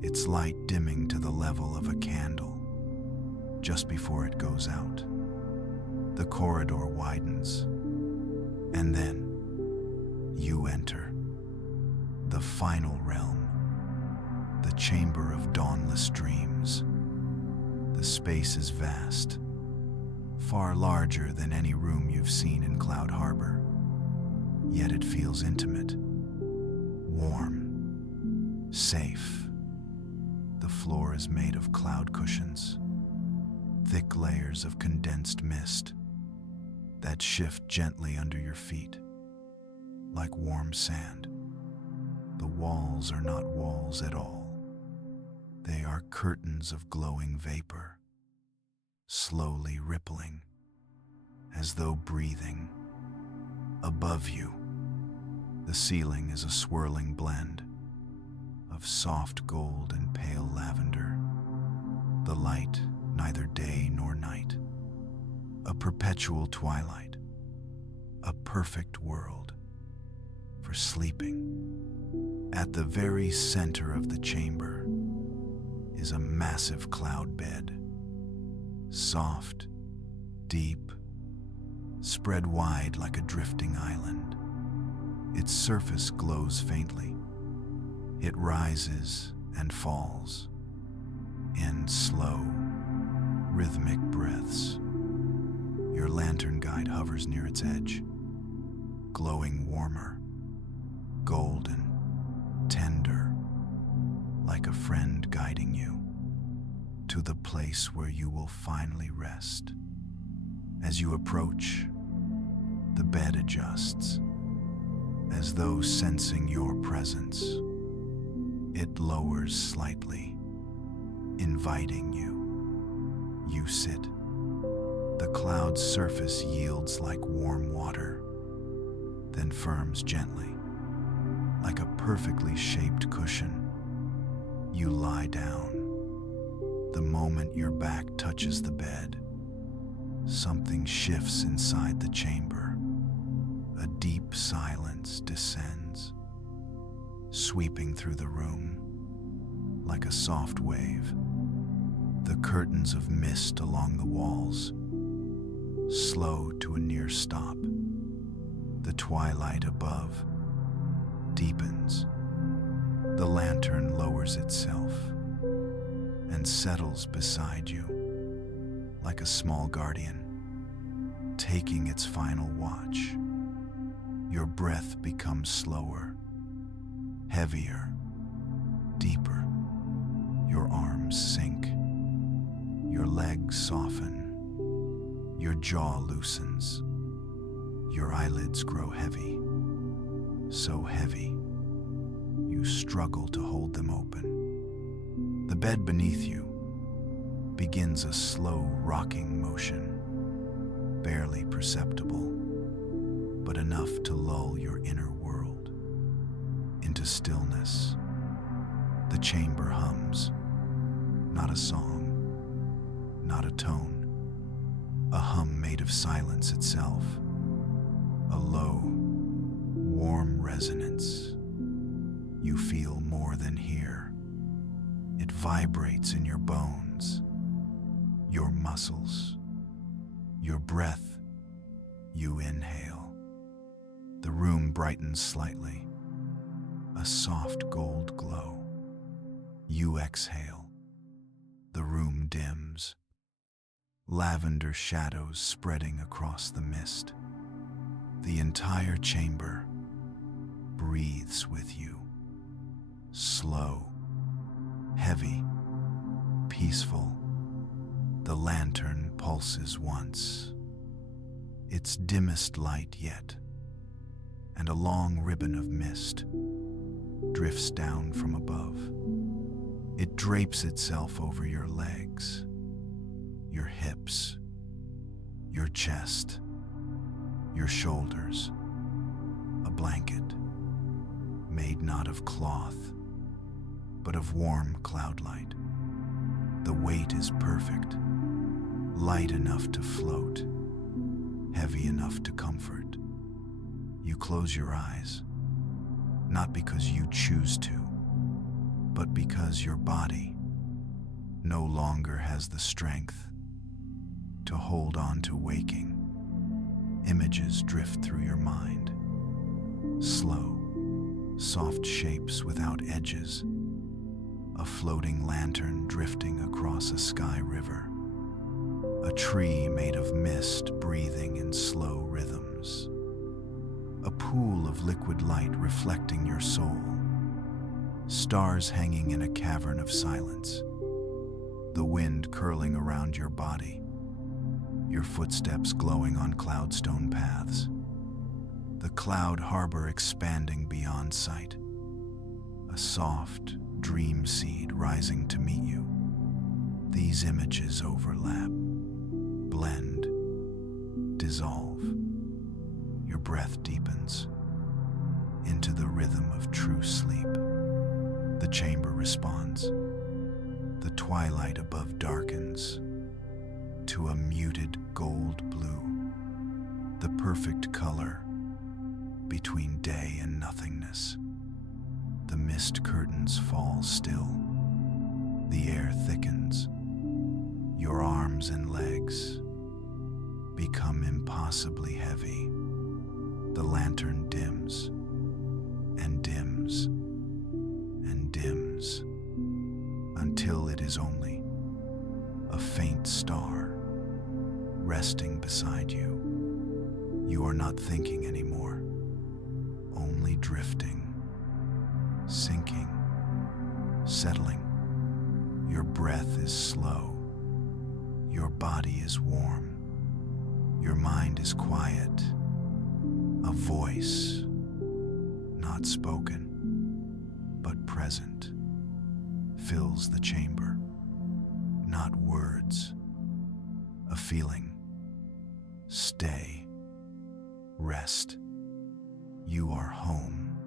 its light dimming to the level of a candle just before it goes out. The corridor widens, and then you enter the final realm, the chamber of dawnless dreams. The space is vast, far larger than any room you've seen in Cloud Harbor, yet it feels intimate, warm, safe. The floor is made of cloud cushions, thick layers of condensed mist that shift gently under your feet, like warm sand. The walls are not walls at all. They are curtains of glowing vapor, slowly rippling, as though breathing. Above you, the ceiling is a swirling blend of soft gold and pale lavender, the light neither day nor night, a perpetual twilight, a perfect world for sleeping. At the very center of the chamber is a massive cloud bed, soft, deep, spread wide like a drifting island. Its surface glows faintly. It rises and falls in slow, rhythmic breaths. Your lantern guide hovers near its edge, glowing warmer, golden, tender, like a friend guiding you to the place where you will finally rest. As you approach, the bed adjusts, as though sensing your presence. It lowers slightly, inviting you. You sit. The cloud's surface yields like warm water, then firms gently, like a perfectly shaped cushion. You lie down. The moment your back touches the bed, something shifts inside the chamber. A deep silence descends, sweeping through the room like a soft wave. The curtains of mist along the walls slow to a near stop. The twilight above deepens. The lantern lowers itself and settles beside you like a small guardian, taking its final watch. Your breath becomes slower, heavier, deeper. Your arms sink, your legs soften, your jaw loosens, your eyelids grow heavy, so heavy you struggle to hold them open. The bed beneath you begins a slow rocking motion, barely perceptible, but enough to lull your inner world into stillness. The chamber hums, not a song, not a tone, a hum made of silence itself, a low, warm resonance. You feel more than hear. It vibrates in your bones, your muscles, your breath. You inhale. The room brightens slightly, a soft gold glow. You exhale. The room dims, lavender shadows spreading across the mist. The entire chamber breathes with you. Slow, heavy, peaceful. The lantern pulses once, its dimmest light yet, and a long ribbon of mist drifts down from above. It drapes itself over your legs, your hips, your chest, your shoulders. A blanket made not of cloth, but of warm cloudlight. The weight is perfect, light enough to float, heavy enough to comfort. You close your eyes, not because you choose to, but because your body no longer has the strength to hold on to waking. Images drift through your mind, slow, soft shapes without edges, a floating lantern drifting across a sky river, a tree made of mist breathing in slow rhythms, a pool of liquid light reflecting your soul, stars hanging in a cavern of silence, the wind curling around your body, your footsteps glowing on cloudstone paths, the cloud harbor expanding beyond sight, a soft dream seed rising to meet you. These images overlap, blend, dissolve. Your breath deepens into the rhythm of true sleep. The chamber responds. The twilight above darkens to a muted gold blue, the perfect color between day and nothingness. The mist curtains fall still. The air thickens. Your arms and legs become impossibly heavy. The lantern dims and dims and dims until it is only a faint star resting beside you. You are not thinking anymore, only drifting, sinking, settling. Your breath is slow. Your body is warm. Your mind is quiet. A voice, not spoken, but present, fills the chamber. Not words, a feeling. Stay, rest. You are home.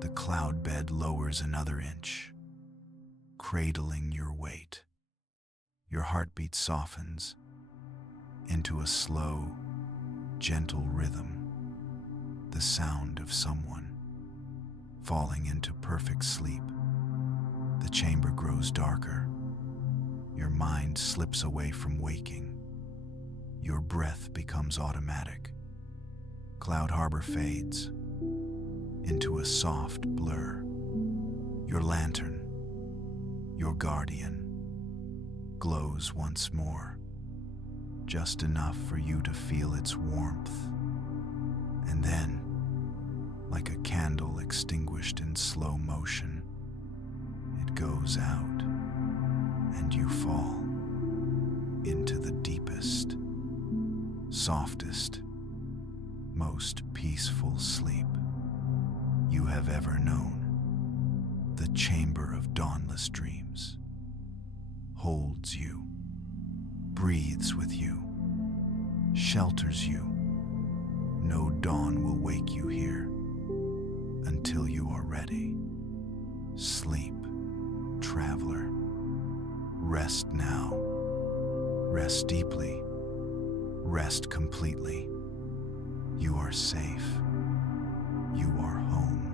The cloud bed lowers another inch, cradling your weight. Your heartbeat softens into a slow, gentle rhythm, the sound of someone falling into perfect sleep. The chamber grows darker. Your mind slips away from waking. Your breath becomes automatic. Cloud Harbor fades into a soft blur. Your lantern, your guardian, glows once more, just enough for you to feel its warmth. And then, like a candle extinguished in slow motion, it goes out, and you fall into the deepest, softest, most peaceful sleep you have ever known. The chamber of dawnless dreams holds you, breathes with you, shelters you. No dawn will wake you here until you are ready. Sleep, traveler. Rest now. Rest deeply. Rest completely. You are safe. You are home.